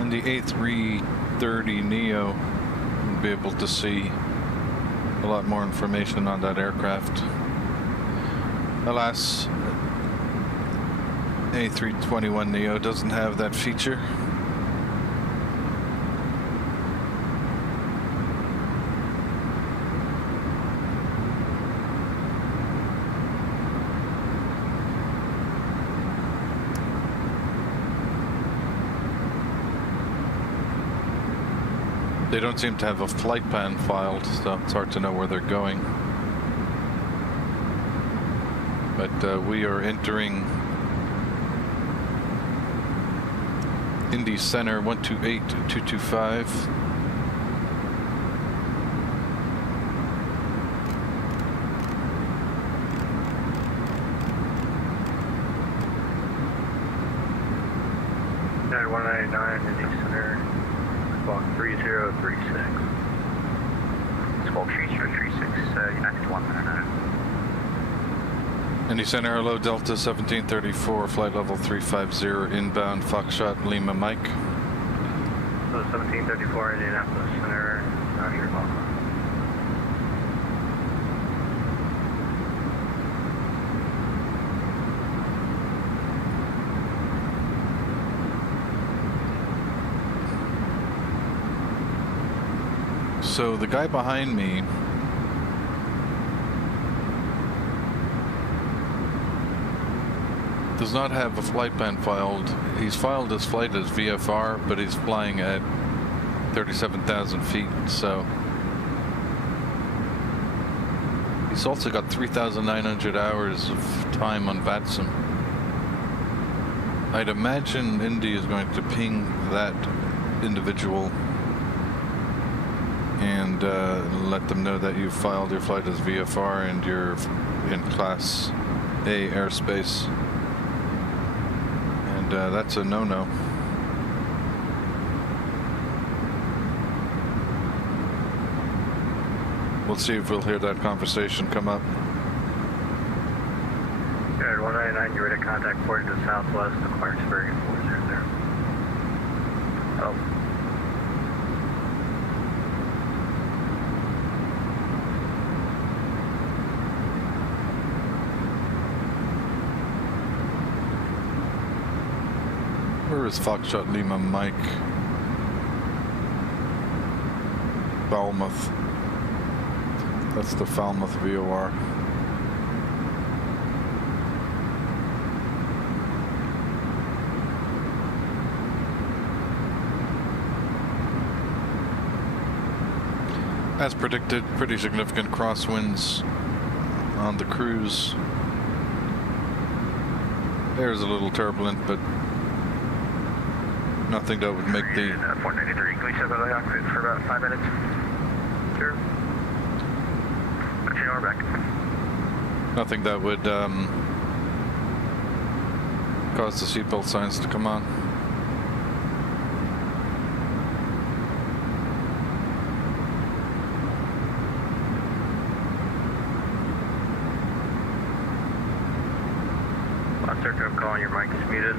And the A330neo, we'll be able to see a lot more information on that aircraft. Alas, A321neo doesn't have that feature. They don't seem to have a flight plan filed, so it's hard to know where they're going. But we are entering Indy Center 128225. United 199, Indy Center, squawk 3036. Squawk 3036, United 199. Indy Center, hello, Delta 1734, flight level 350, inbound Foxtrot Lima Mike. So 1734, Indianapolis Center, Roger, welcome. So the guy behind me does not have a flight plan filed. He's filed his flight as VFR, but he's flying at 37,000 feet, so he's also got 3,900 hours of time on VATSIM. I'd imagine Indy is going to ping that individual and let them know that you filed your flight as VFR and you're in Class A airspace. And that's a no-no. We'll see if we'll hear that conversation come up. United 199, you're ready to contact port to the southwest of Clarksburg at 400. Oh. Where is Foxtrot Lima Mike? Falmouth. That's the Falmouth VOR. As predicted, pretty significant crosswinds on the cruise. Air's a little turbulent, but nothing that would make the... 493, can we step out of the cockpit for about 5 minutes? Sure. Okay, we're back. Nothing that would cause the seatbelt signs to come on. Circle calling, your mic is muted.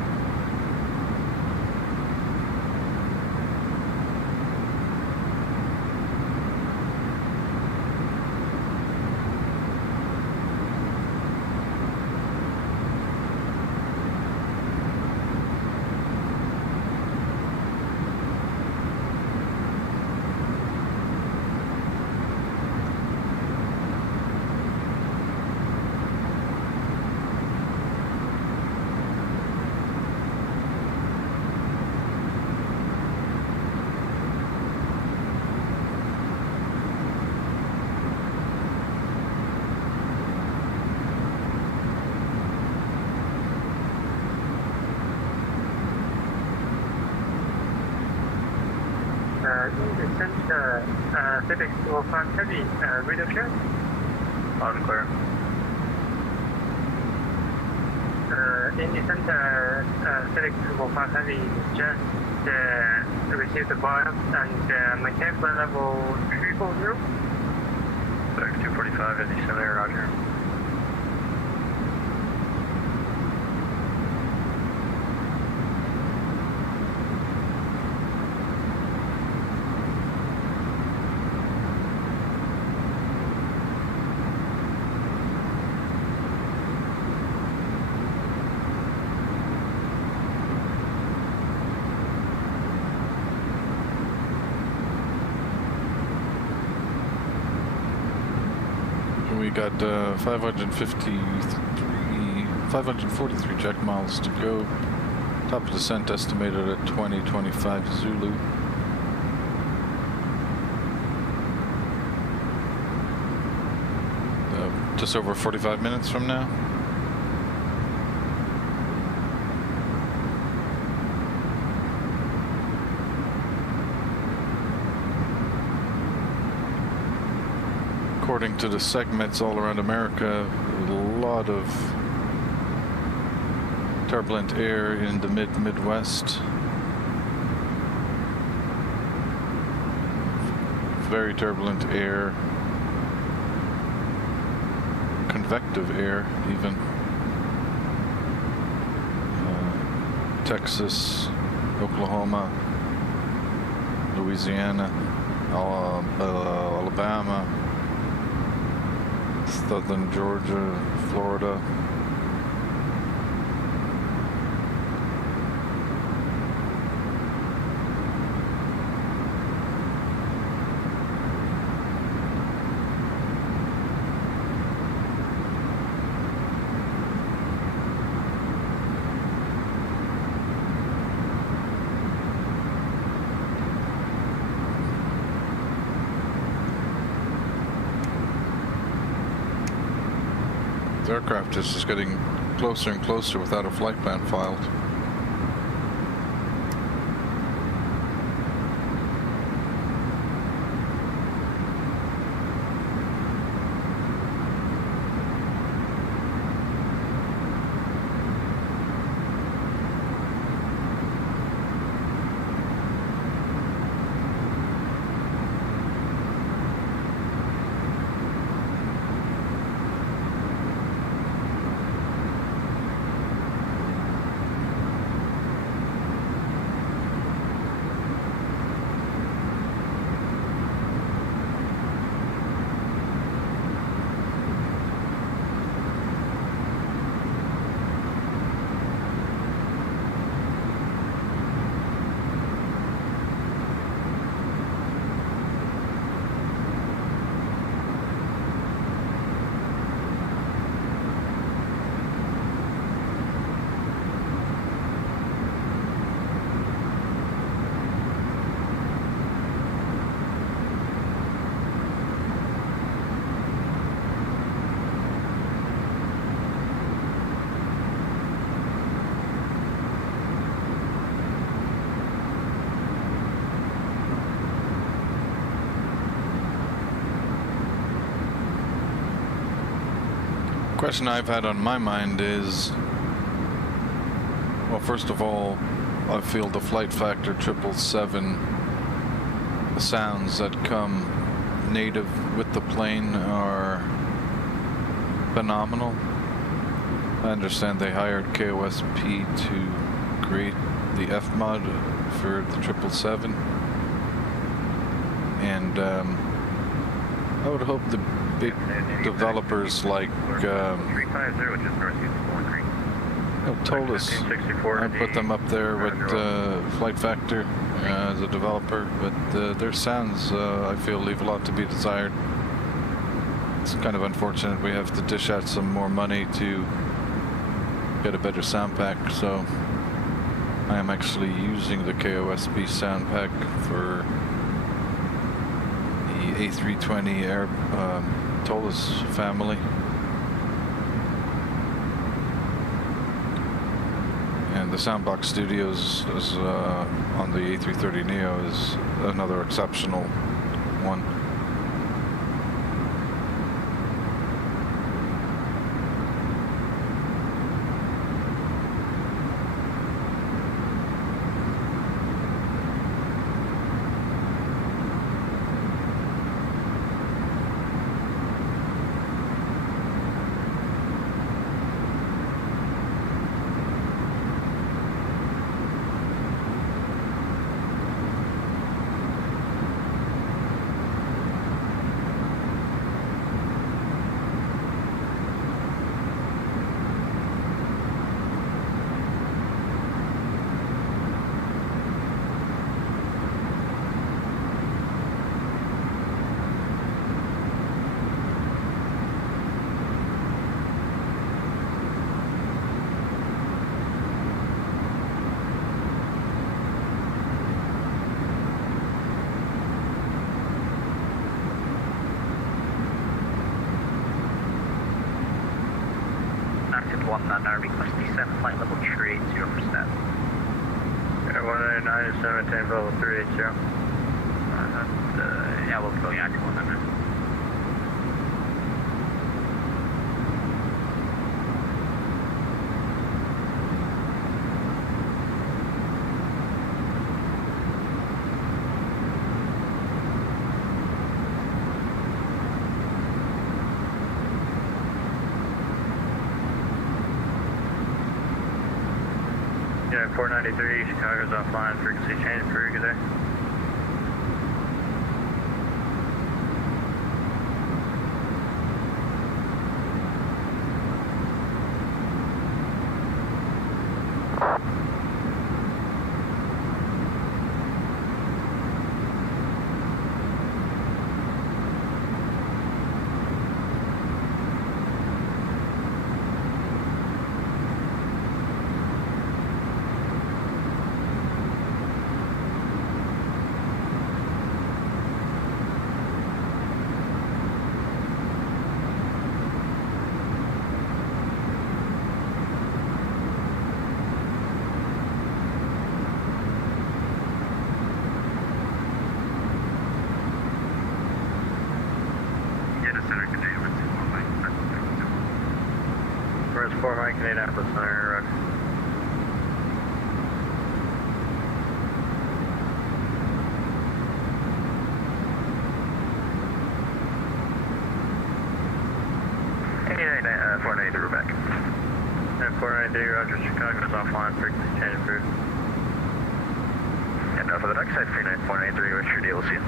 Civic 205 Heavy, radio check. Loud and clear. In the center, Civic 205 Heavy just received the bias and maintain flight level 340. Civic 245 in the center, roger. we got 543 check miles to go. Top of descent estimated at 2025 Zulu. Just over 45 minutes from now. According to the segments all around America, a lot of turbulent air in the Midwest. Very turbulent air. Convective air, even. Texas, Oklahoma, Louisiana, Alabama, southern Georgia, Florida. The aircraft is just getting closer and closer without a flight plan filed. Question I've had on my mind is, well, first of all, I feel the flight factor 777, the sounds that come native with the plane are phenomenal. I understand they hired KOSP to create the F mod for the 777, and I would hope the big developers like ToLiss, I put them up there with Flight Factor as a developer, but their sounds I feel leave a lot to be desired. It's kind of unfortunate we have to dish out some more money to get a better sound pack, so I am actually using the KOSP sound pack for the A320 Air ToLiss family. And the Soundbox Studios is, on the A330neo is another exceptional one. 97 Tango 380. Yeah, we'll go Yankee 100. Yeah, 493, Chicago's offline, frequency change for good day. Where's 4 Mike, Indianapolis, Center, Roger. 493, we're back. And 493, Roger, Chicago's offline, frequency change approved. And for the dockside, 493, what's your deal? See you.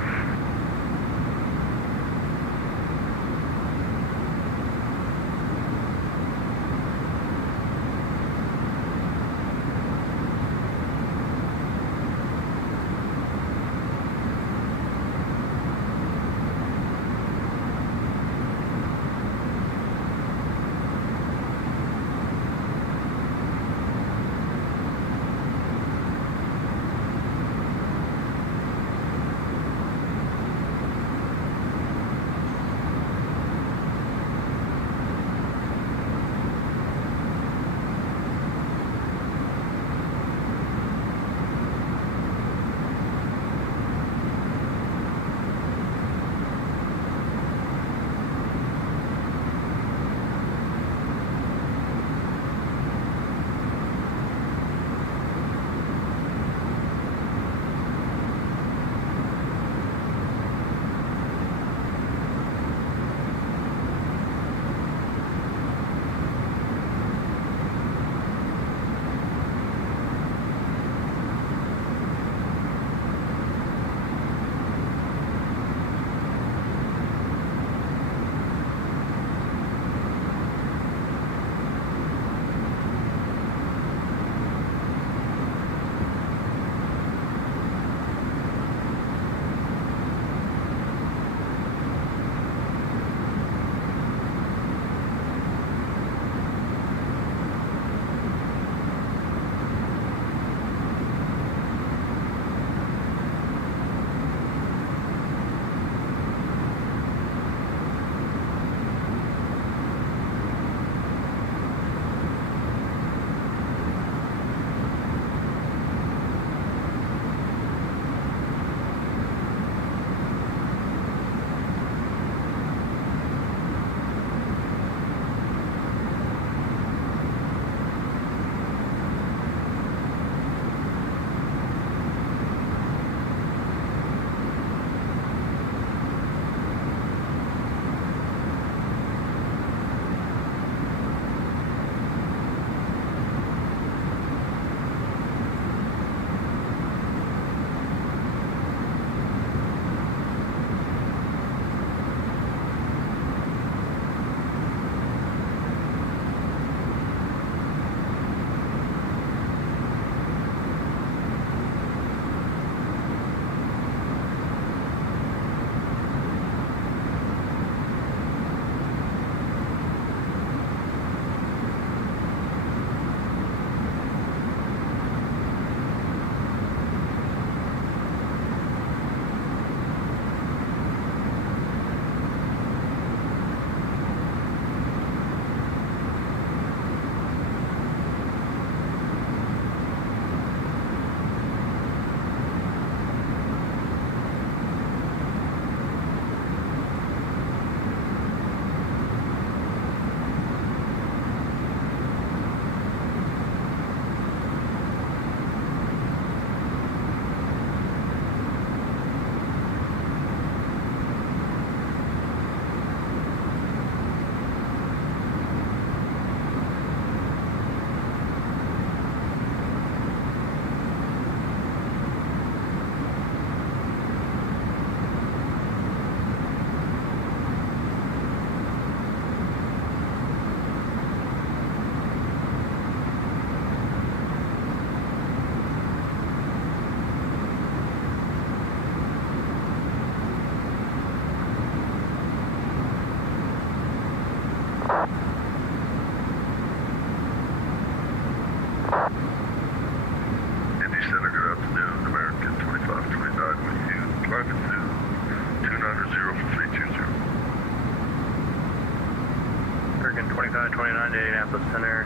Tampa Center.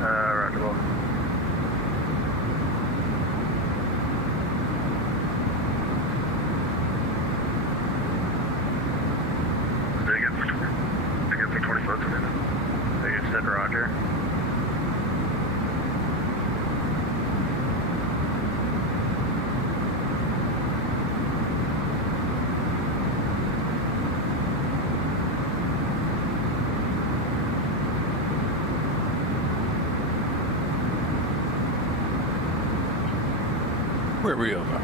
Roger, roll. Again for 20 foot. They just said Roger. Where are we over?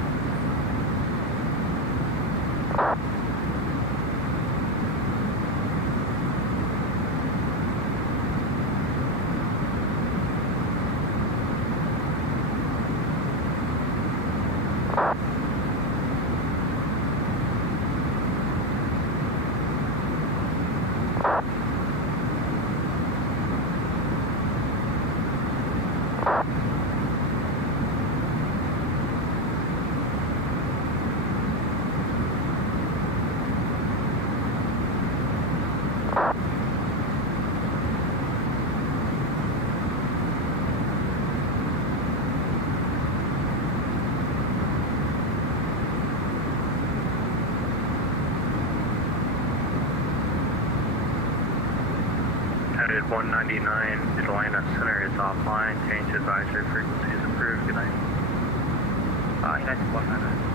Headed 199, Atlanta Center is offline. Change advisory frequency is approved. Good night. United 199.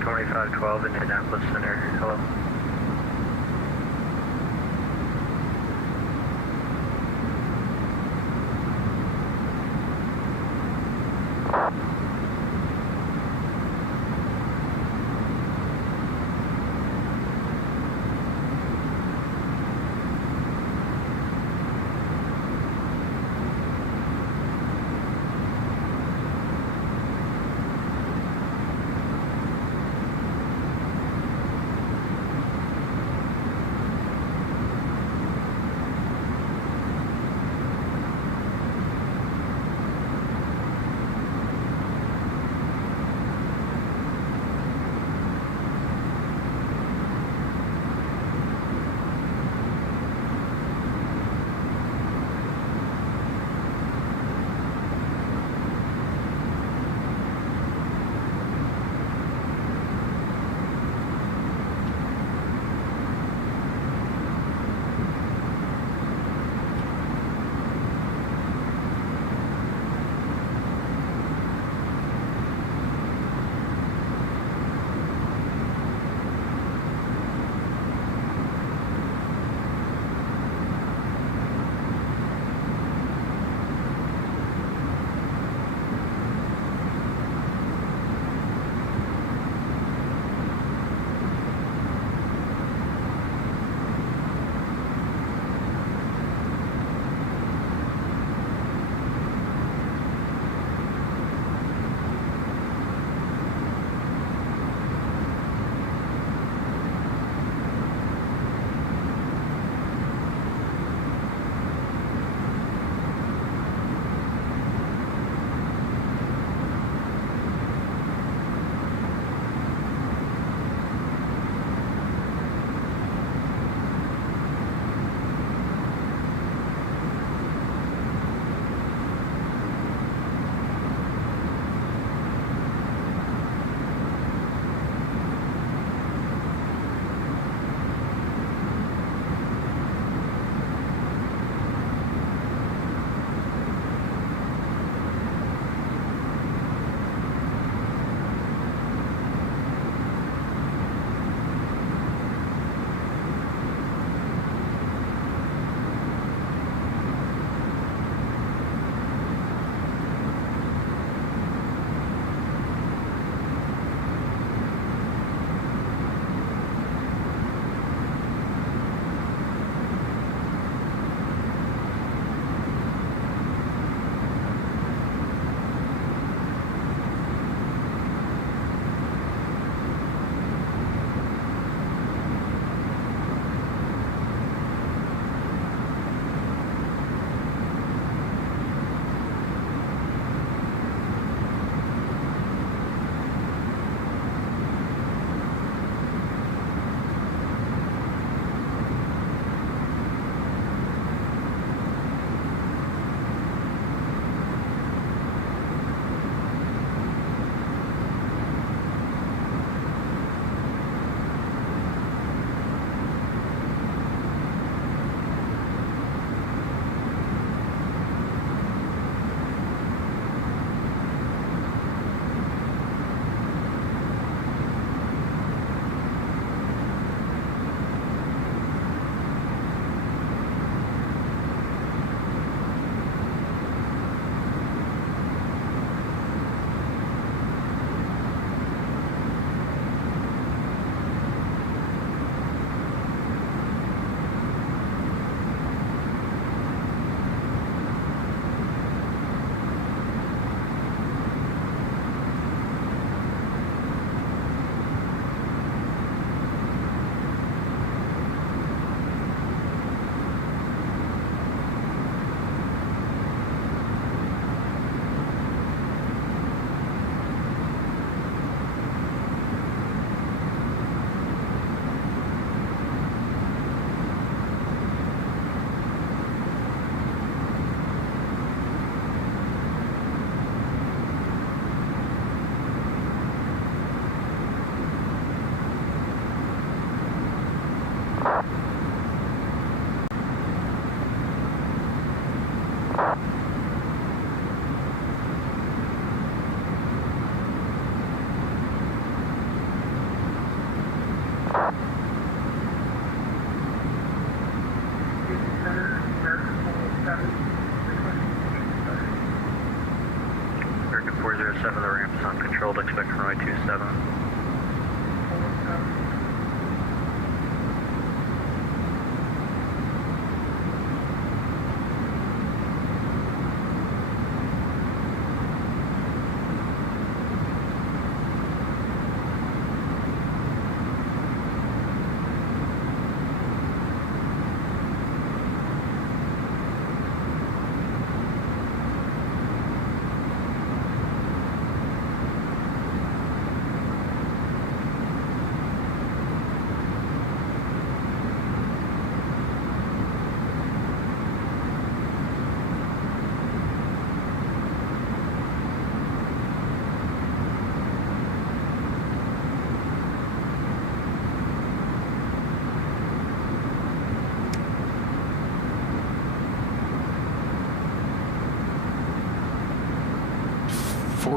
2512 Indianapolis Center. Hello.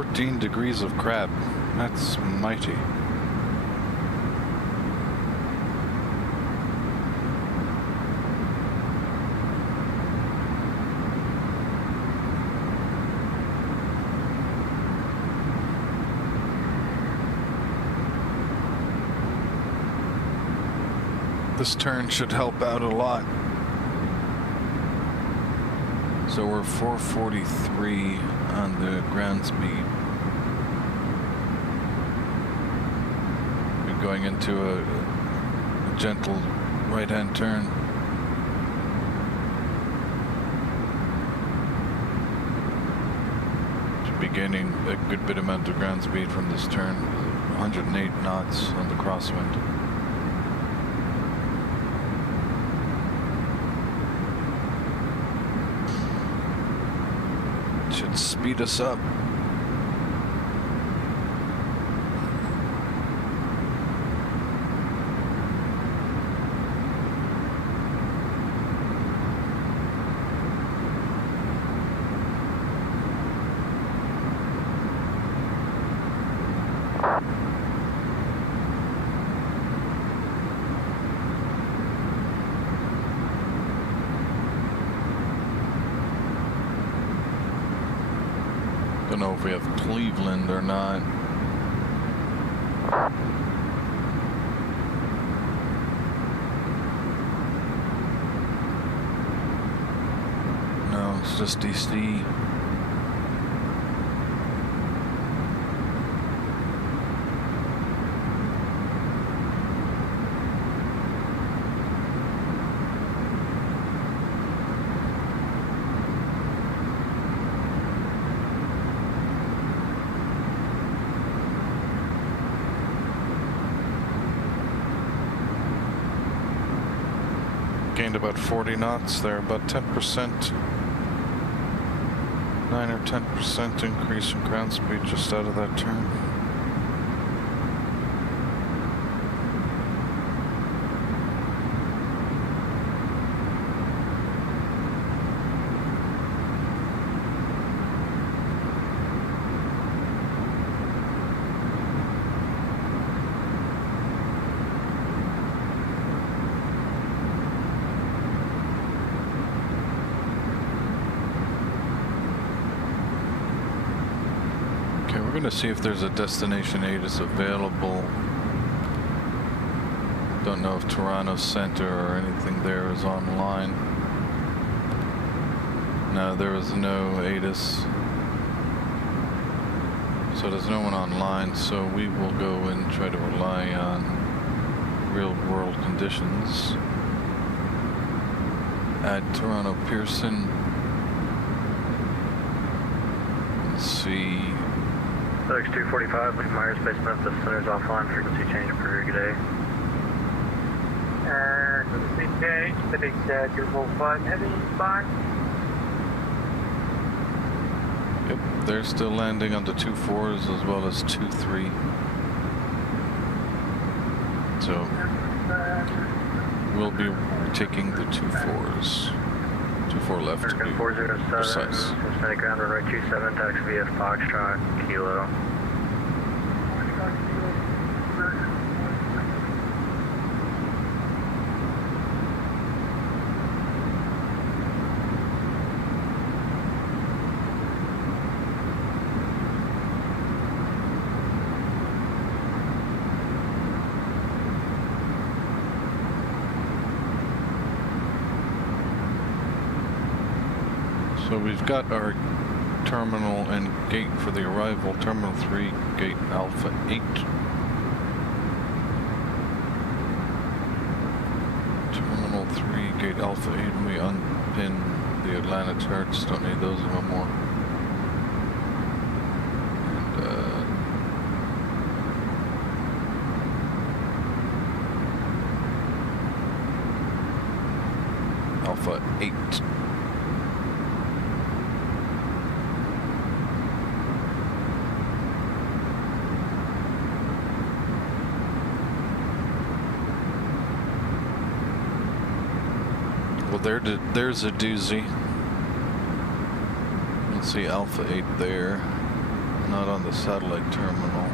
14 degrees of crab. That's mighty. This turn should help out a lot. So we're 443 on the ground speed. We're going into a gentle right-hand turn. Should be gaining a good bit amount of ground speed from this turn. 108 knots on the crosswind. Should speed us up. Don't know if we have Cleveland or not. No, it's just DC. Gained about 40 knots there, about 10%, 9 or 10% increase in ground speed just out of that turn. We're going to see if there's a destination aid is available. Don't know if Toronto Center or anything there is online. No, there is no ATIS. So there's no one online, so we will go and try to rely on real world conditions. Add Toronto Pearson. Let's see. FedEx 245, Myers Base Memphis, centers offline, frequency change per day. FedEx 245, heavy by. Yep, they're still landing on the 2-4s as well as 2-3. So we'll be taking the 2-4s. 2-4 left to be 407, precise. Cincinnati ground runway 27, taxi via Foxtrot, Kilo. So we've got our terminal and gate for the arrival, Terminal 3, Gate Alpha 8. Terminal 3, Gate Alpha 8, and we unpin the Atlanta charts, don't need those no more. And Alpha 8. Well, there's a doozy. Let's see, Alpha 8 there. not on the satellite terminal.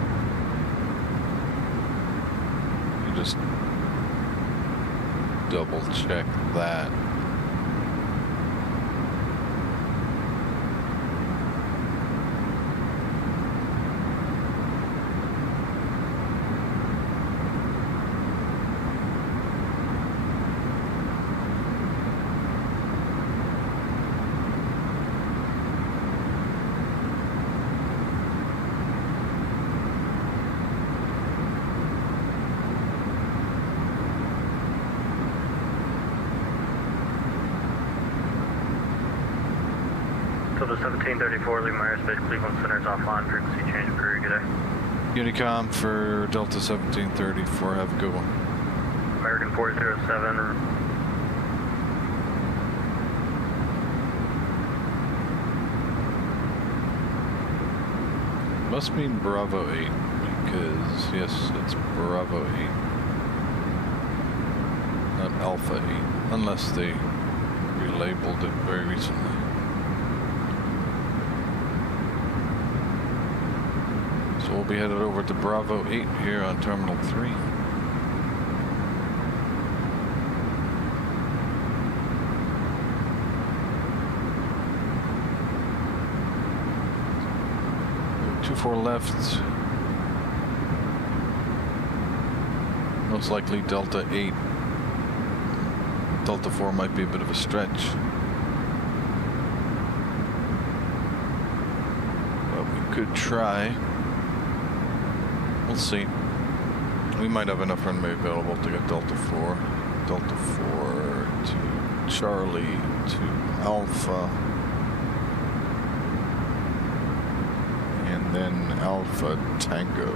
You just double check that. ToLiss 1734, leaving my airspace, Cleveland Center's offline, frequency change period, good day. Unicom for Delta 1734, have a good one. American 407, Must mean Bravo 8, because yes, it's Bravo 8. Not Alpha 8, unless they relabeled it very recently. So we'll be headed over to Bravo 8 here on Terminal 3. Two 4 left. Most likely Delta 8. Delta 4 might be a bit of a stretch. But we could try. We'll see. We might have enough runway available to get Delta 4. Delta 4 to Charlie to Alpha. And then Alpha Tango.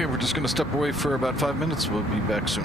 Okay, we're just going to step away for about 5 minutes. We'll be back soon.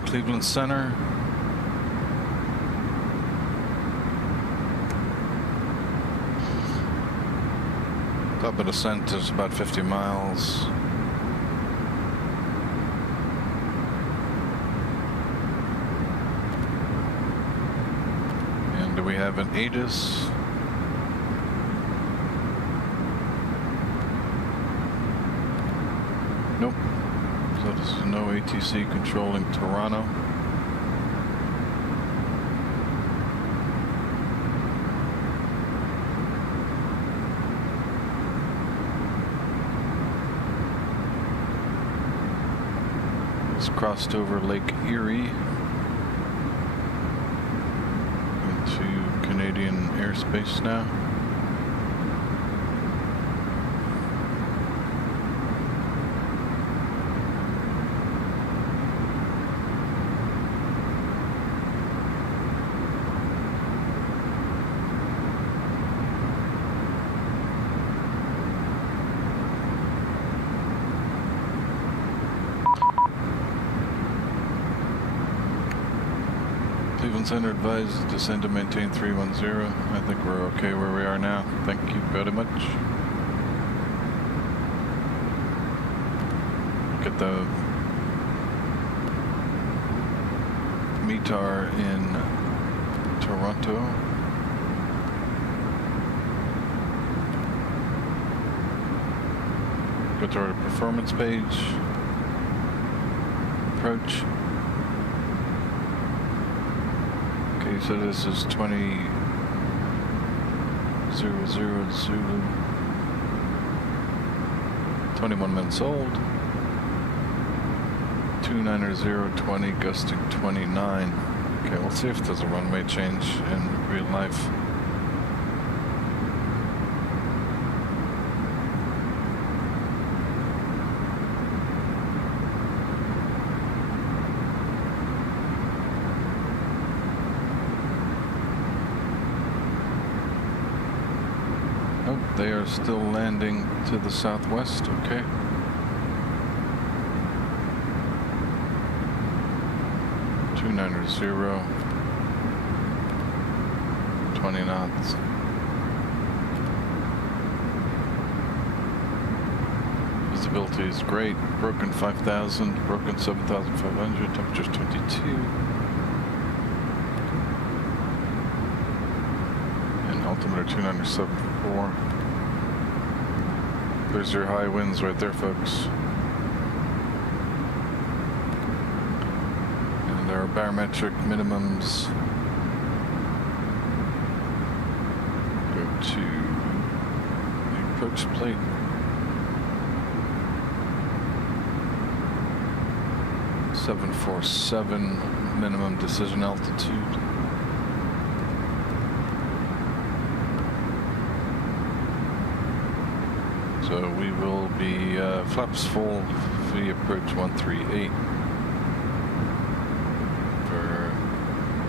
now Cleveland Center. Top of descent is about 50 miles. And do we have an ATIS? Nope. So this is no ATC controlling Toronto. Crossed over Lake Erie into Canadian airspace now. Cleveland Center advised descend to maintain 310. I think we're okay where we are now. Thank you very much. Look at the METAR in Toronto. Go to our performance page. Approach. So this is 2000 Zulu, 21 minutes old, 29020 gusting 29. Okay, we'll see if there's a runway change in real life. They are still landing to the southwest, okay. Two 20 knots. Visibility is great. Broken 5,000, broken 7,500, temperature's 22. And altimeter 297.4. There's your high winds right there, folks. And there are barometric minimums. Go to the approach plate. .747 minimum decision altitude. So we will be flaps full via approach 138 for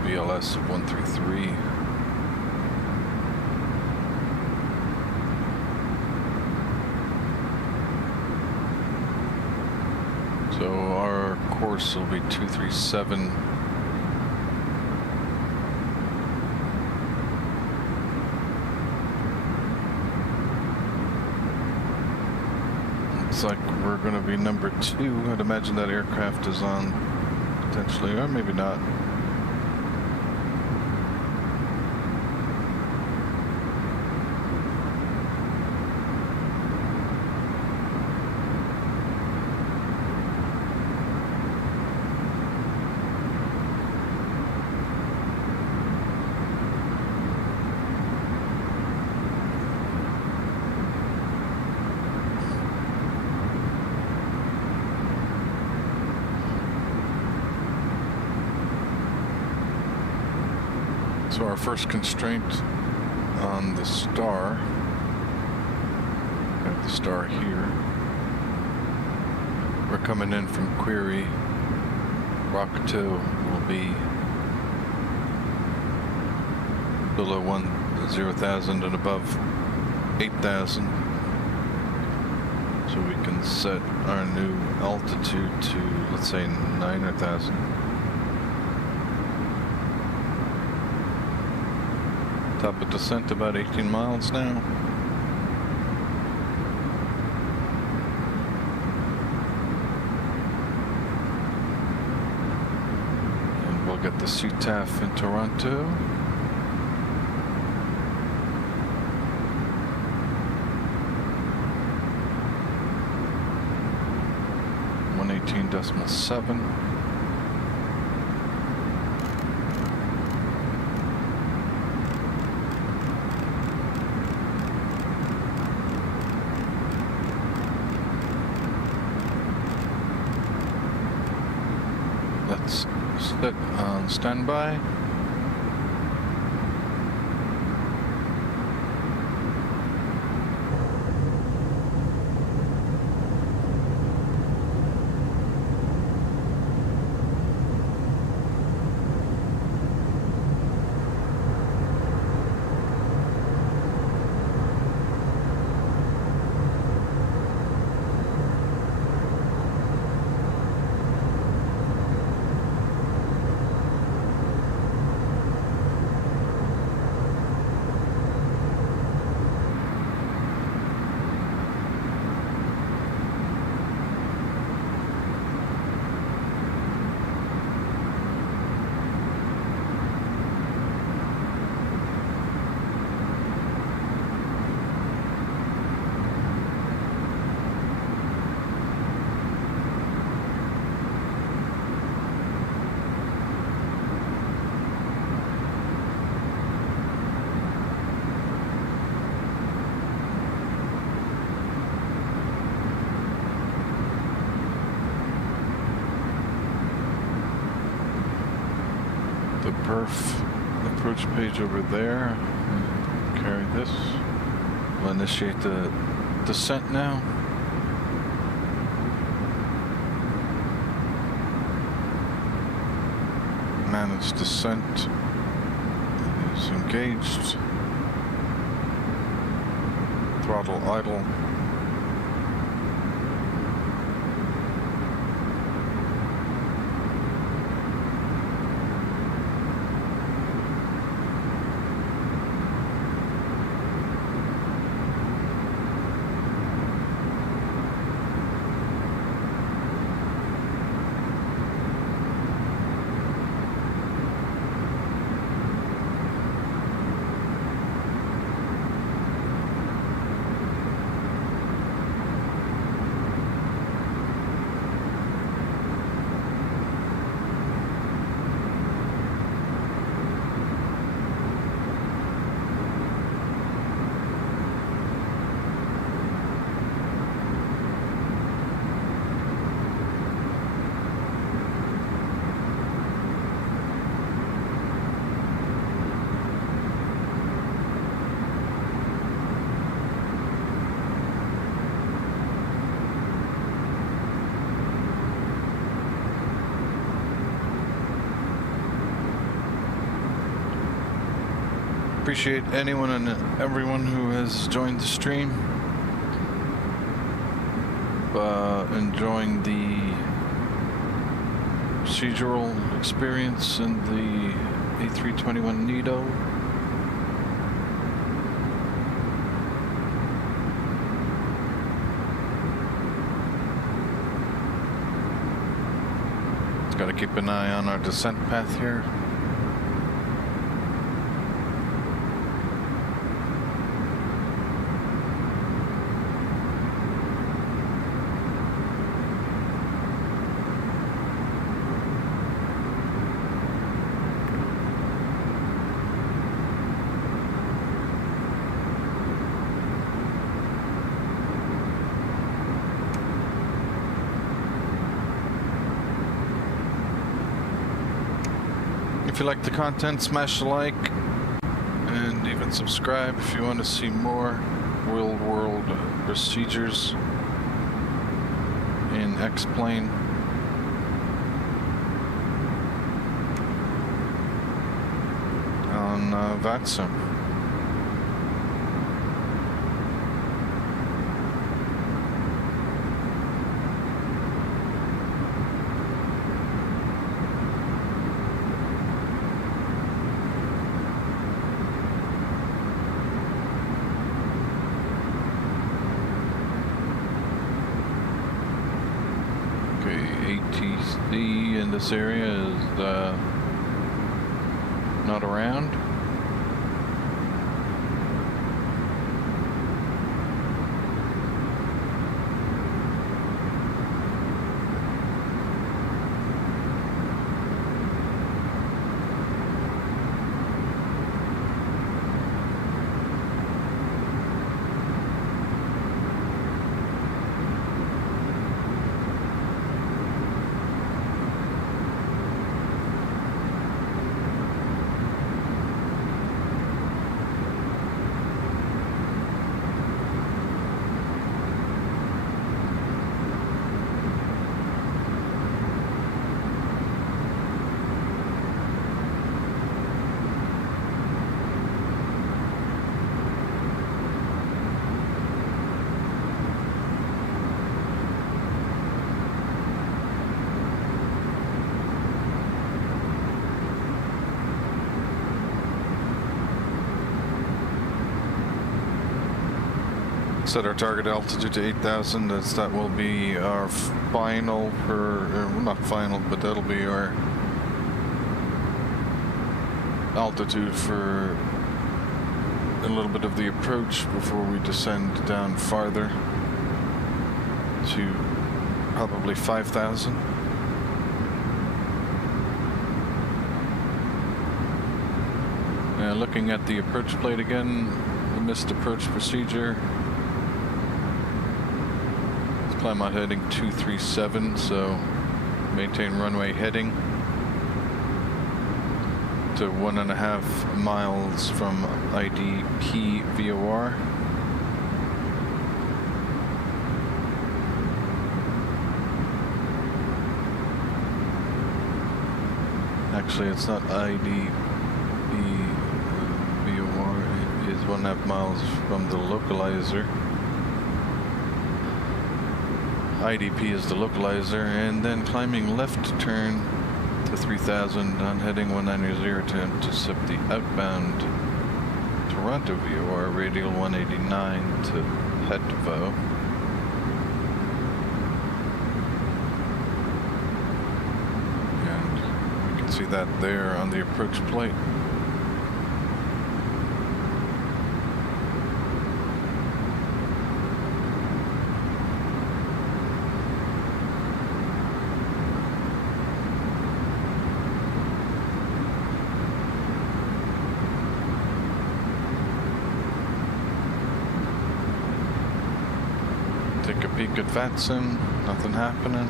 VLS of 133. So our course will be 237. Looks like we're going to be number 2. I'd imagine that aircraft is on potentially, or maybe not. So our first constraint on the star, I have the star here. We're coming in from Query. Rock 2 will be below 0,000 and above 8,000. So we can set our new altitude to, let's say, 9,000. Top of descent about 18 miles now. And we'll get the CTAF in Toronto. .7. Let's sit on standby. The perf approach page over there. Carry this. We'll initiate the descent now. Manage descent is engaged. Throttle idle. Appreciate anyone and everyone who has joined the stream. Enjoying the procedural experience in the A321neo. Just gotta keep an eye on our descent path here. If you like the content, smash the like and even subscribe if you want to see more real world procedures in X-Plane. On VATSIM. ATC in this area is not around. Set our target altitude to 8,000. That will be our final well, not final, but that'll be our altitude for a little bit of the approach before we descend down farther to probably 5,000. Looking at the approach plate again, we missed approach procedure. Climb out heading 237, so maintain runway heading to 1.5 miles from IDP VOR. Actually, it's not IDP VOR, it is 1.5 miles from the localizer. IDP is the localizer, and then climbing left turn to 3000 on heading 190 to intercept the outbound Toronto VOR radial 189 to Hetvo. And you can see that there on the approach plate. Take a peek at VATSIM, nothing happening.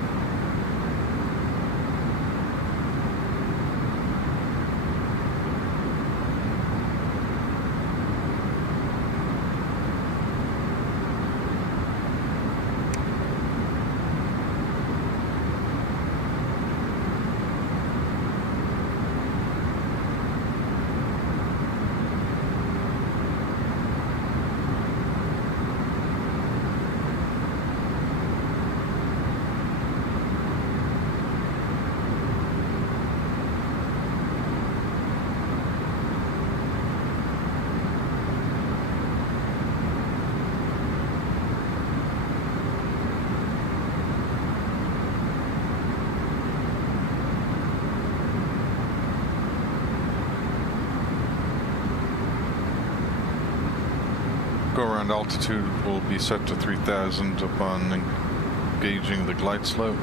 Go around altitude will be set to 3000 upon engaging the glide slope.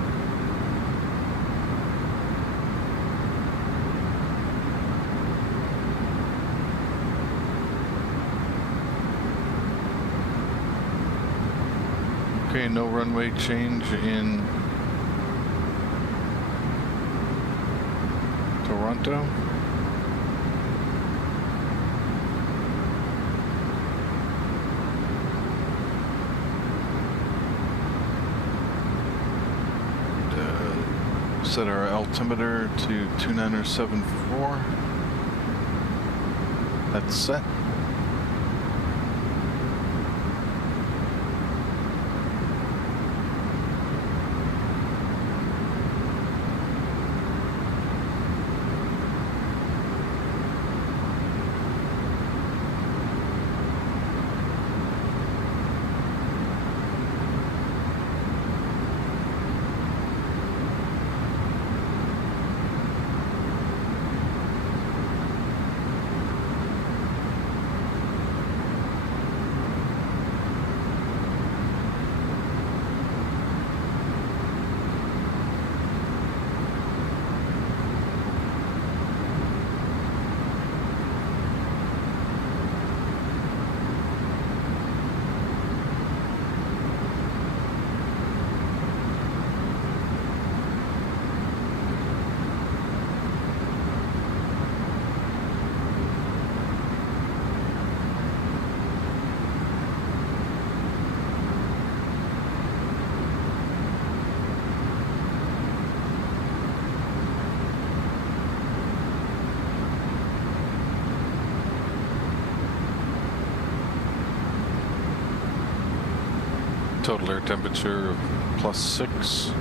Okay, no runway change in Toronto. Set our altimeter to 2974. That's set. Total air temperature of +6.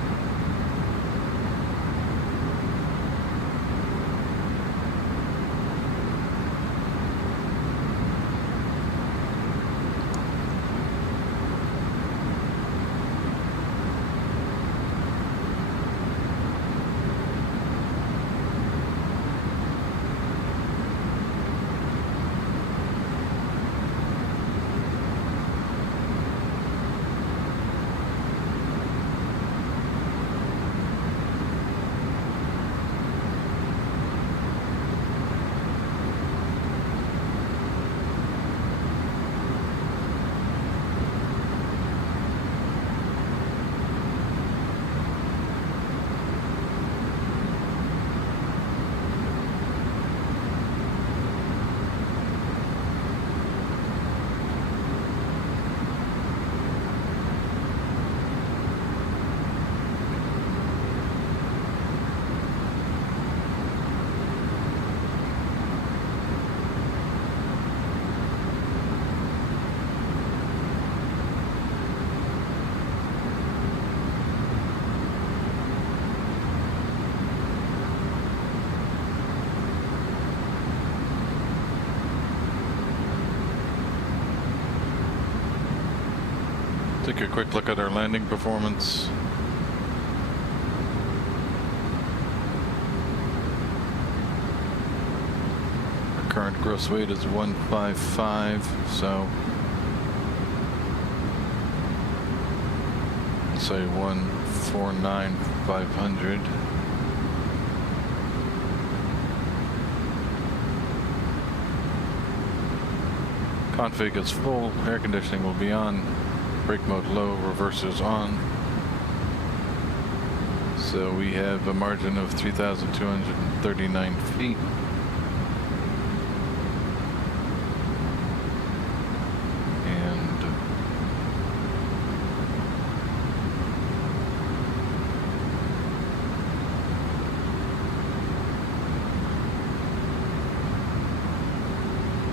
Take a quick look at our landing performance. Our current gross weight is 155, so let's say 149,500. Config is full, air conditioning will be on. Brake mode low, reversers on. So we have a margin of 3,239 feet. And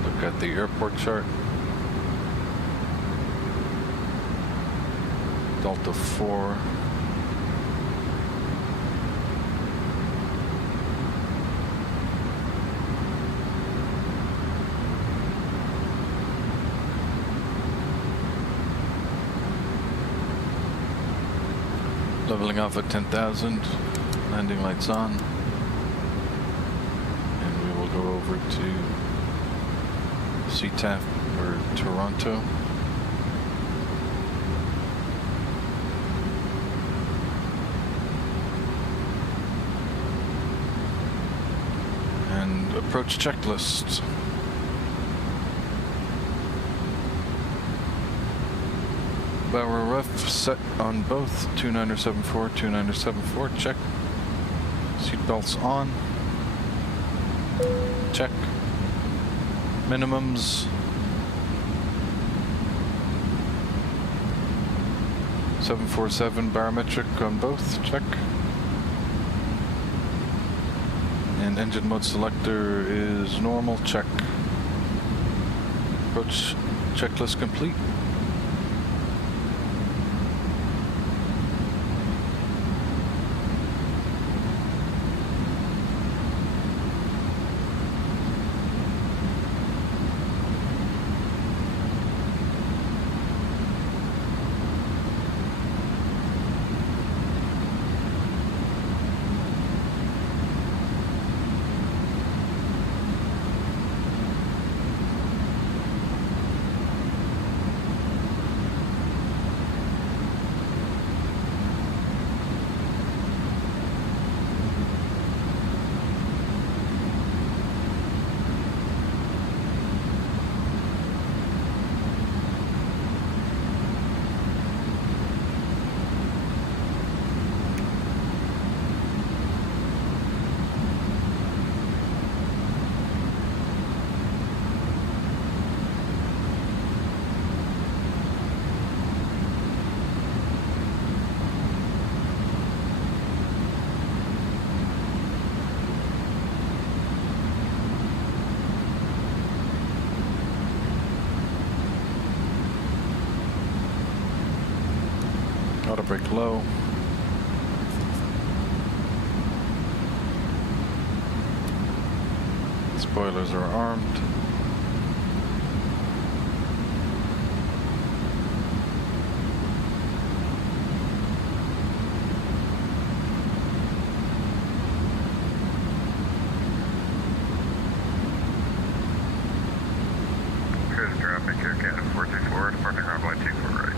look at the airport chart. Delta 4. Leveling off at 10,000. Landing lights on. And we will go over to CTAF or Toronto. Approach checklist. Bower rough set on both 2974, 2974, check. Seatbelts on. Check. Minimums. 747 barometric on both, check. And engine mode selector is normal, check. Approach checklist complete. Auto brake low. Spoilers are armed. Cruise traffic here, Canada 424, departing runway 24 right.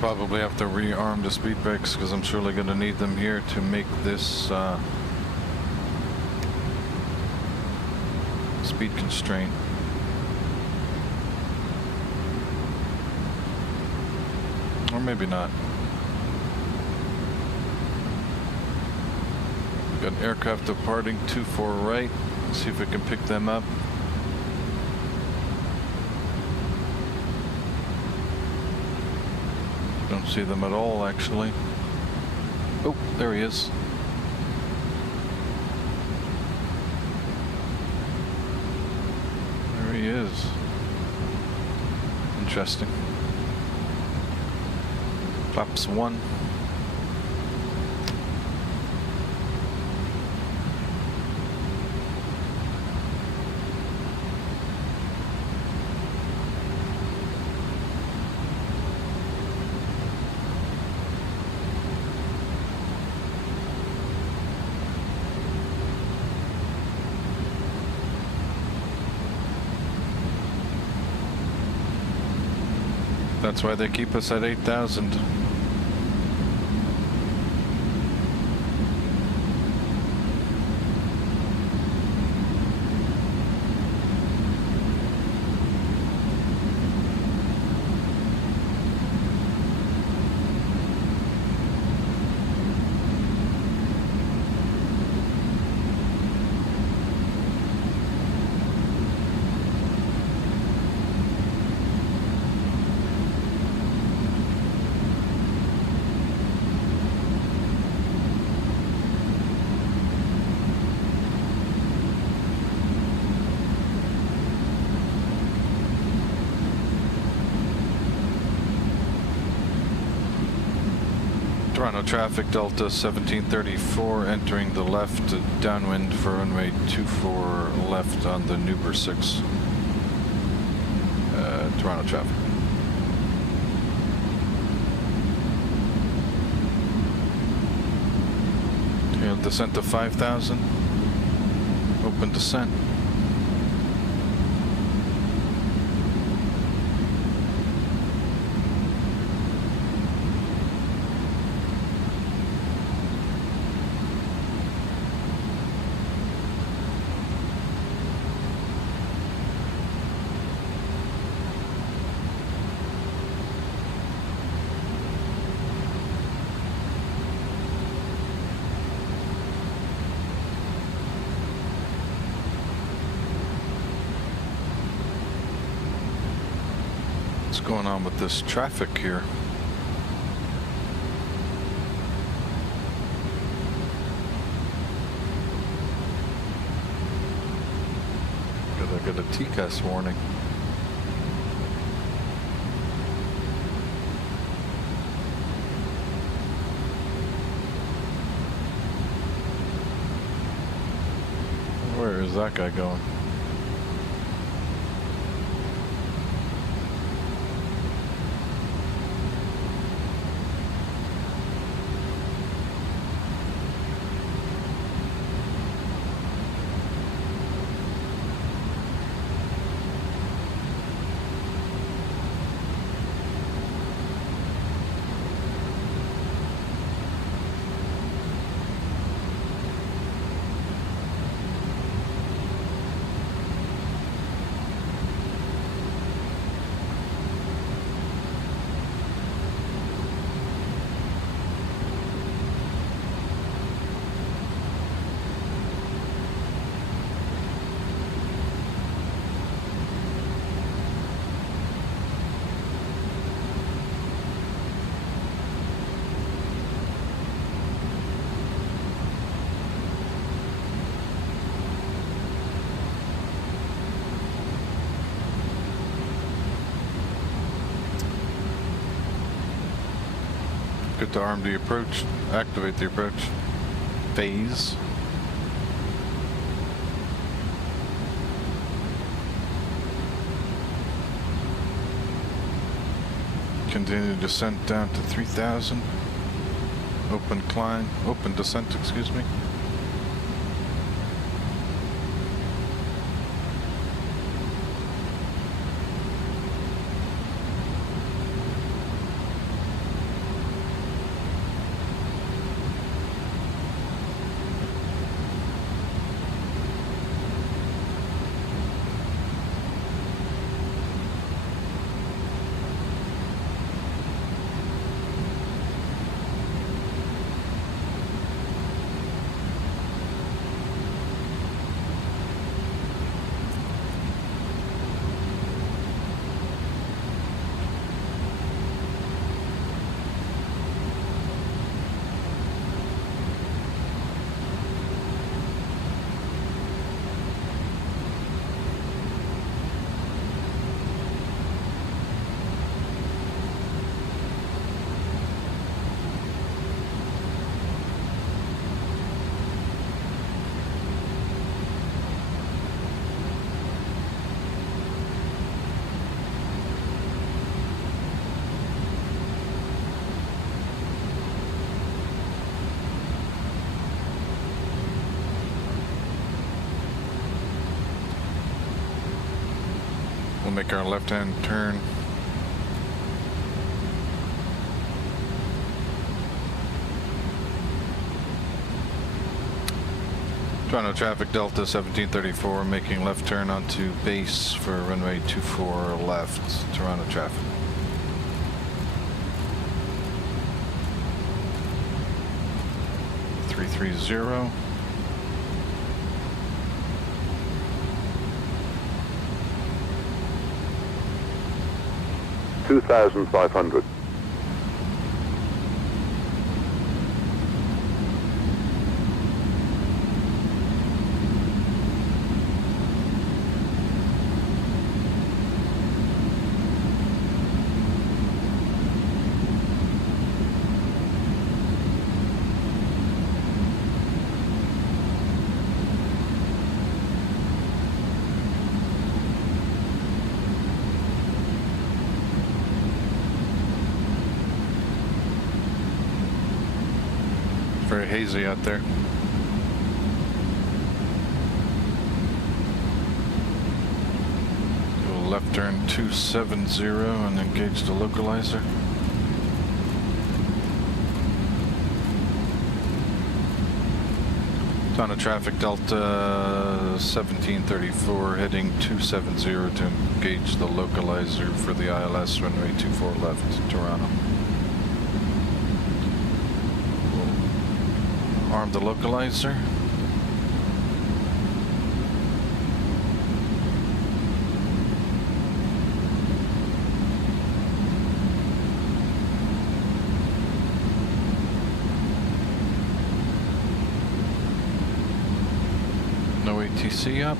Probably have to rearm the speed brakes because I'm surely going to need them here to make this speed constraint. Or maybe not. Got aircraft departing 24 right. See if we can pick them up. Don't see them at all, actually. Oh, there he is. There he is. Interesting. Flaps 1. That's why they keep us at 8,000. Toronto traffic, Delta 1734, entering the left, downwind for runway 24 left on the Nuber 6. Toronto traffic. Okay, descent to 5,000. Open descent. What's going on with this traffic here? I got a TCAS warning. Where is that guy going? Good to arm the approach, activate the approach phase. Continue descent down to 3,000. Open climb, open descent, excuse me. We'll make our left-hand turn. Toronto traffic Delta 1734, making left turn onto base for runway 24 left, Toronto traffic. Three 330. $2,500. Very hazy out there. We'll left turn 270 and engage the localizer. Toronto traffic Delta 1734 heading 270 to engage the localizer for the ILS runway 24 left, Toronto. Arm the localizer. No ATC up.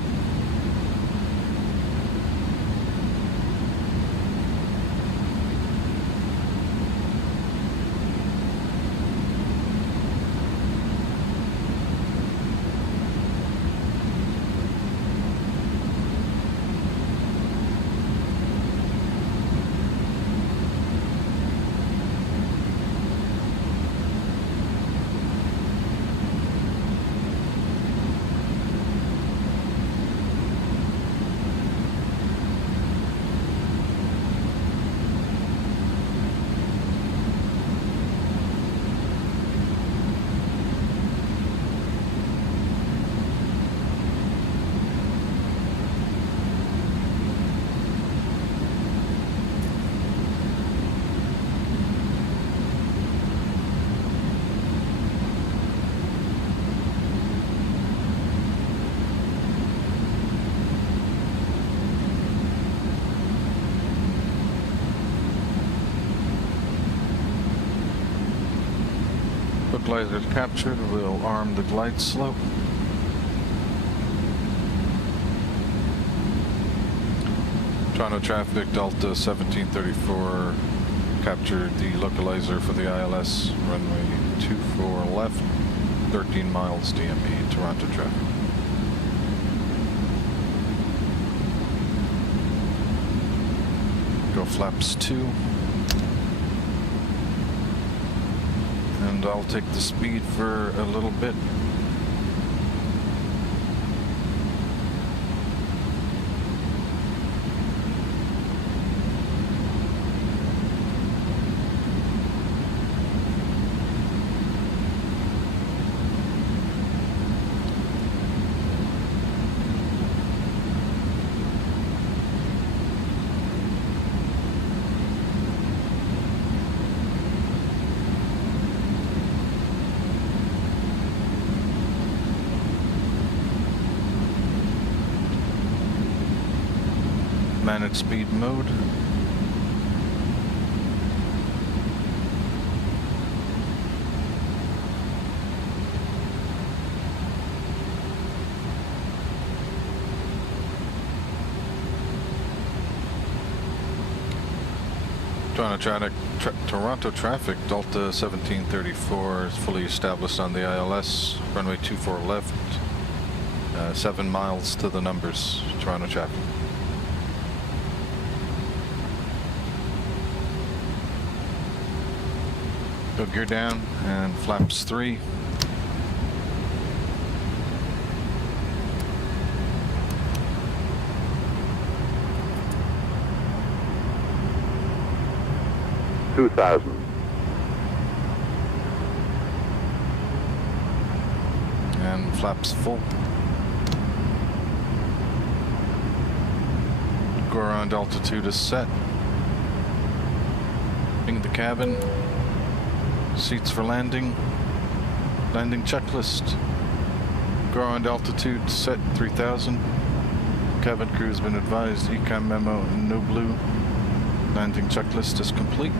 Localizer captured, we'll arm the glide slope. Toronto traffic Delta 1734 capture the localizer for the ILS, runway 24 left, 13 miles DME, Toronto traffic. Go flaps 2. And I'll take the speed for a little bit. Manage speed mode. Toronto traffic, Delta 1734 is fully established on the ILS, runway 24 left, 7 miles to the numbers, Toronto traffic. Go gear down and flaps 3. And flaps full. Go around altitude is set. Ping the cabin. Seats for landing. Landing checklist. Ground altitude set 3000. Cabin crew has been advised. Econ memo no blue. Landing checklist is complete.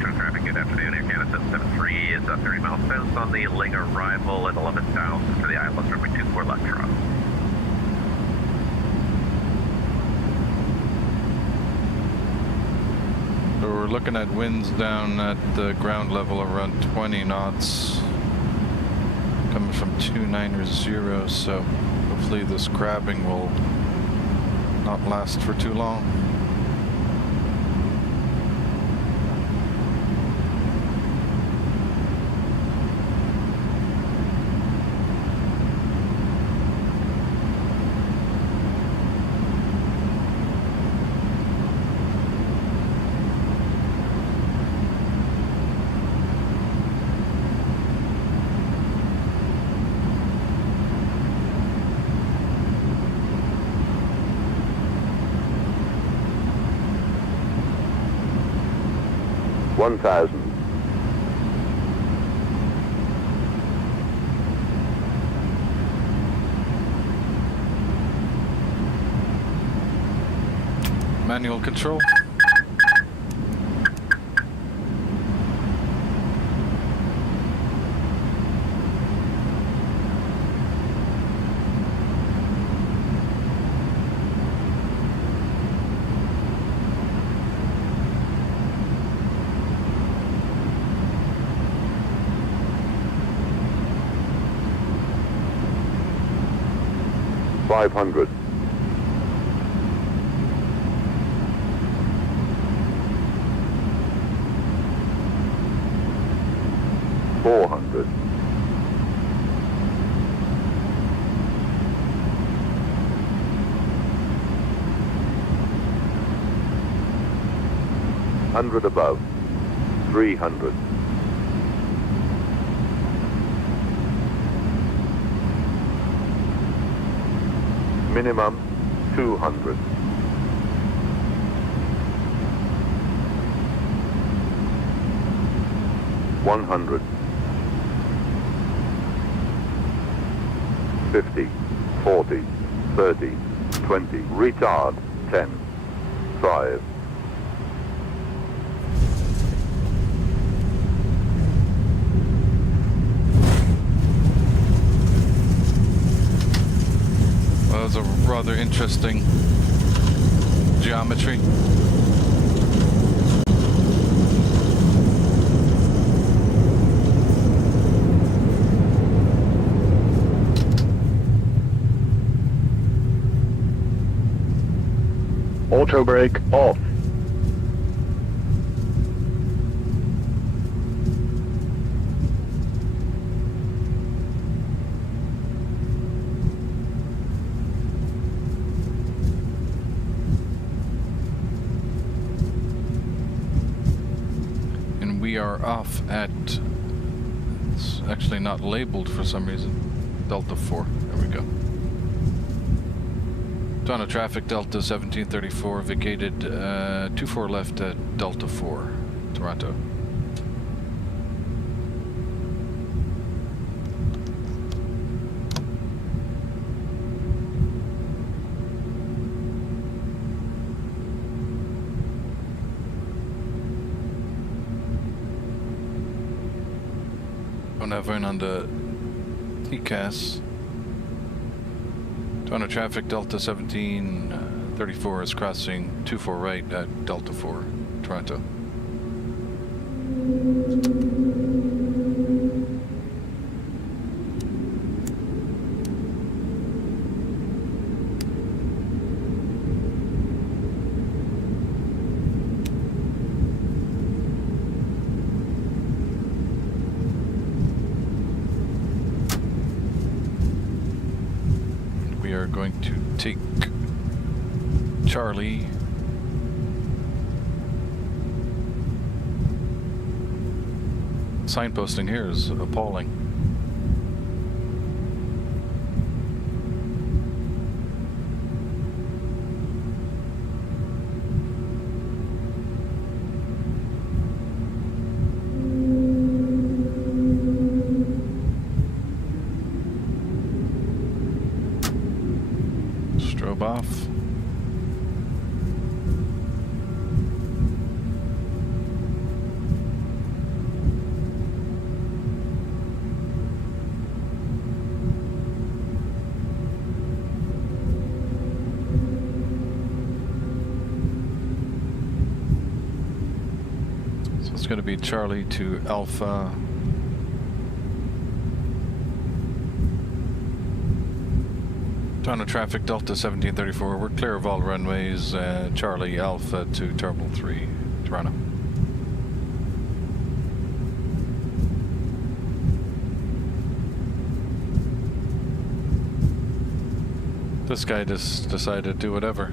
Traffic, good afternoon. Air Canada 773 is 30 miles south on the Ling arrival at 11,000 for the ILS runway 24 left Toronto. So we're looking at winds down at the ground level around 20 knots, coming from 290, so hopefully this crabbing will not last for too long. Manual control. $500. $400. $100 above. $300. Minimum 200. $100. 50, 40, 30, 20. Retard 10, 5. Well, that was a rather interesting geometry. Auto brake off. And we are off at, it's actually not labeled for some reason, Delta 4. There we go. Toronto traffic, Delta 1734, vacated 24 left at Delta 4, Toronto. Don't have one on the TCAS. Toronto traffic, Delta 1734 is crossing 24 right at Delta 4, Toronto. We are going to take Charlie. Signposting here is appalling. Strobe off. So it's going to be Charlie to Alpha. Toronto traffic, Delta 1734. We're clear of all runways. Charlie Alpha to Terminal 3, Toronto. This guy just decided to do whatever.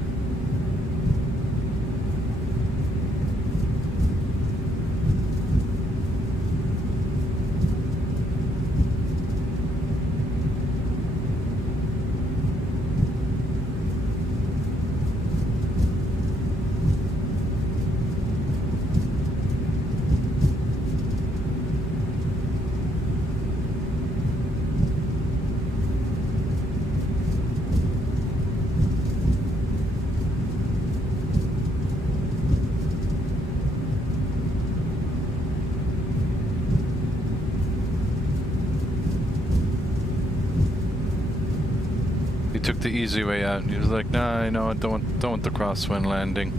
He took the easy way out. He was like, "Nah, I know, I don't want the crosswind landing."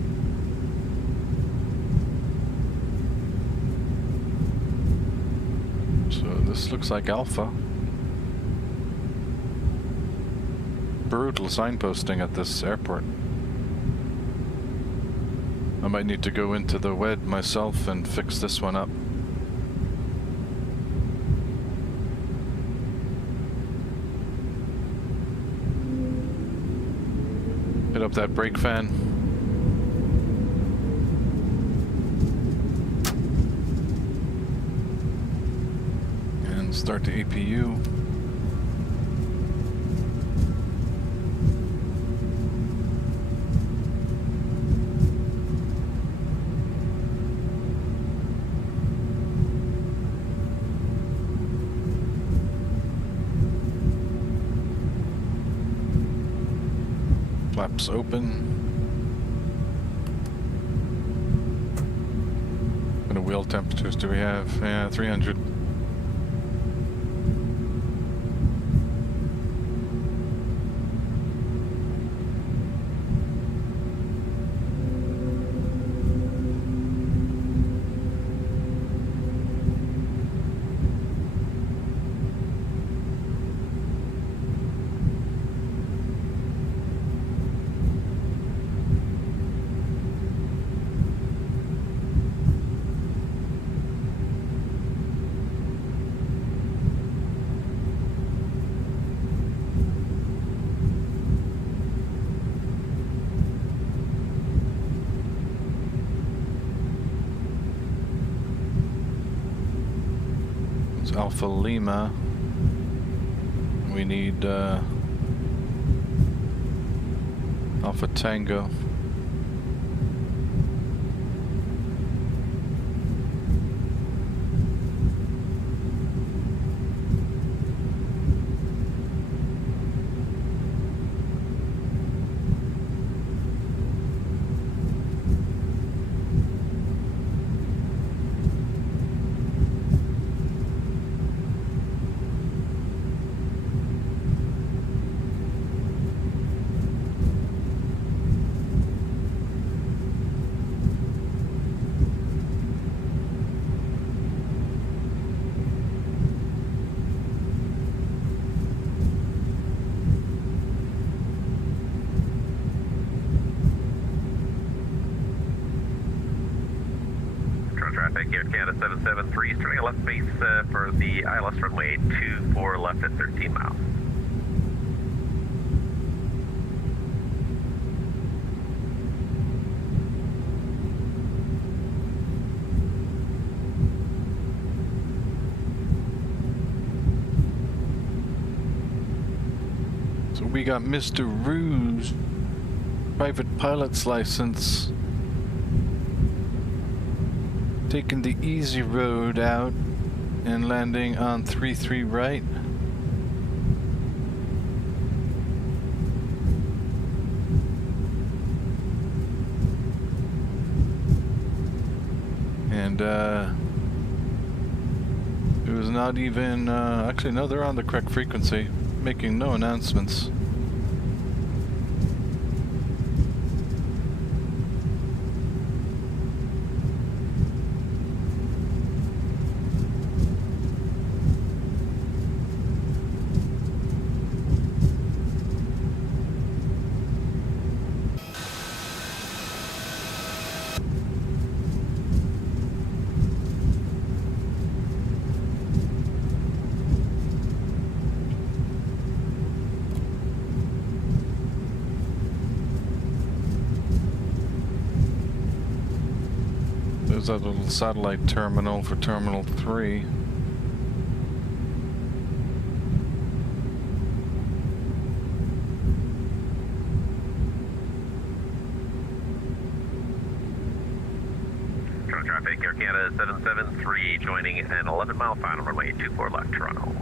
So this looks like Alpha. Brutal signposting at this airport. I might need to go into the WED myself and fix this one up. Hit up that brake fan. And start the APU. Flaps open. What kind of wheel temperatures do we have? Yeah, 300. Alpha Lima. We need Alpha Tango. Traffic here, Canada 773, turning left base for the ILS runway 24 left at 13 miles. So we got Mr. Rouge, private pilot's license, taking the easy road out and landing on 33 right. And it was not even, actually no, they're on the correct frequency, making no announcements. There's that little satellite terminal for Terminal 3. Traffic Air Canada 773, joining an 11-mile final runway 24 left Toronto.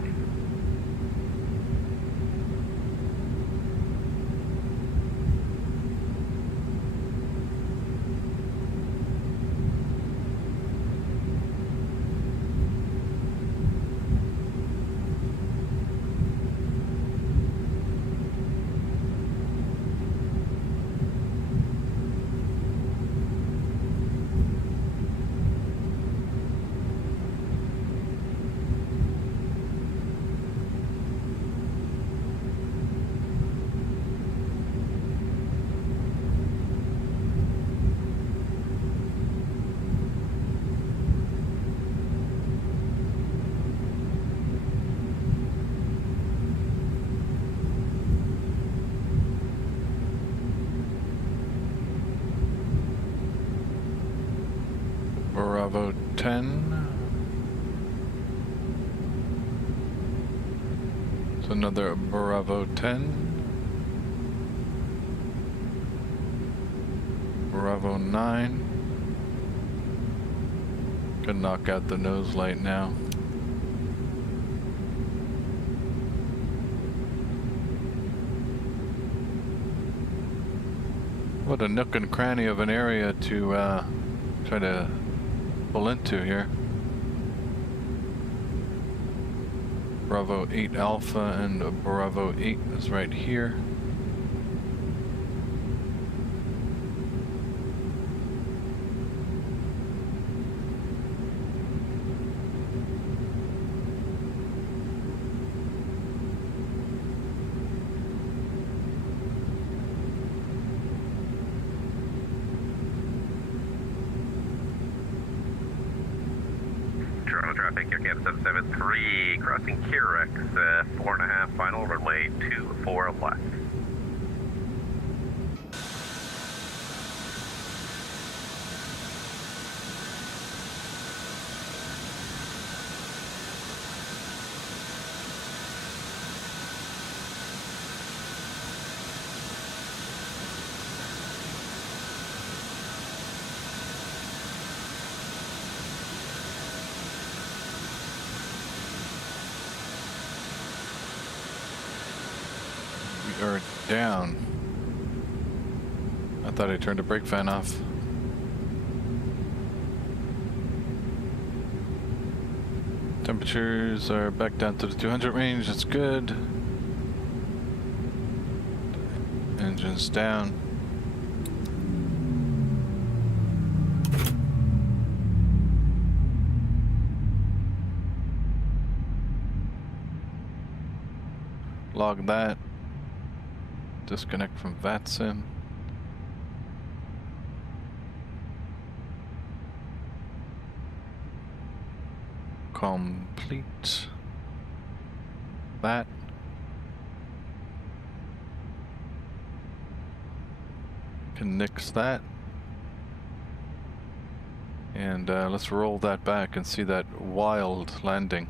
Bravo 10. It's another Bravo 10. Bravo 9. Could knock out the nose light now. What a nook and cranny of an area to try to pull into here. Bravo 8 Alpha and Bravo 8 is right here. Traffic Air Canada 773, crossing Kirex, 4.5 final runway 24 left. are down. I thought I turned the brake fan off. Temperatures are back down to the 200 range. That's good. Engine's down. Log that. Disconnect from VATSIM. Complete that. Can nix that. And let's roll that back and see that wild landing.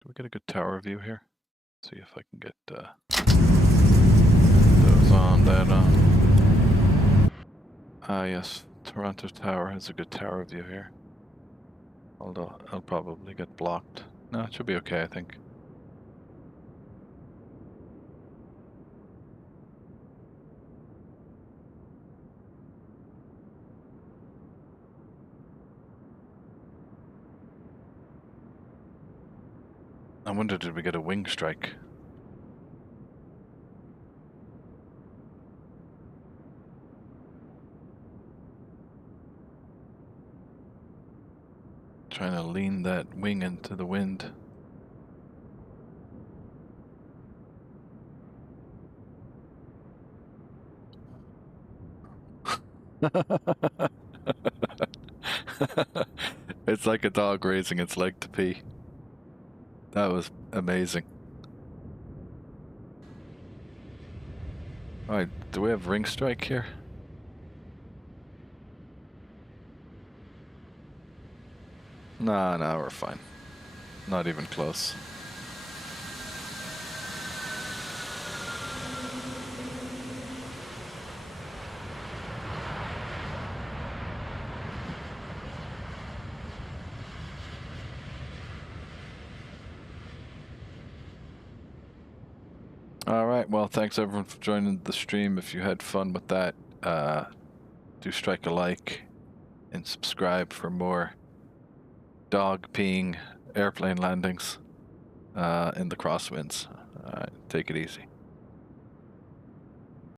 Do we get a good tower view here? See if I can get those on, that on. Ah yes, Toronto Tower has a good tower view here. Although I'll probably get blocked. No, it should be okay, I think. I wonder, did we get a wing strike? Trying to lean that wing into the wind. It's like a dog raising its leg to pee. That was amazing. Alright, do we have ring strike here? Nah, we're fine. Not even close. Alright, well, thanks everyone for joining the stream. If you had fun with that, do strike a like and subscribe for more dog peeing airplane landings in the crosswinds. Alright, take it easy.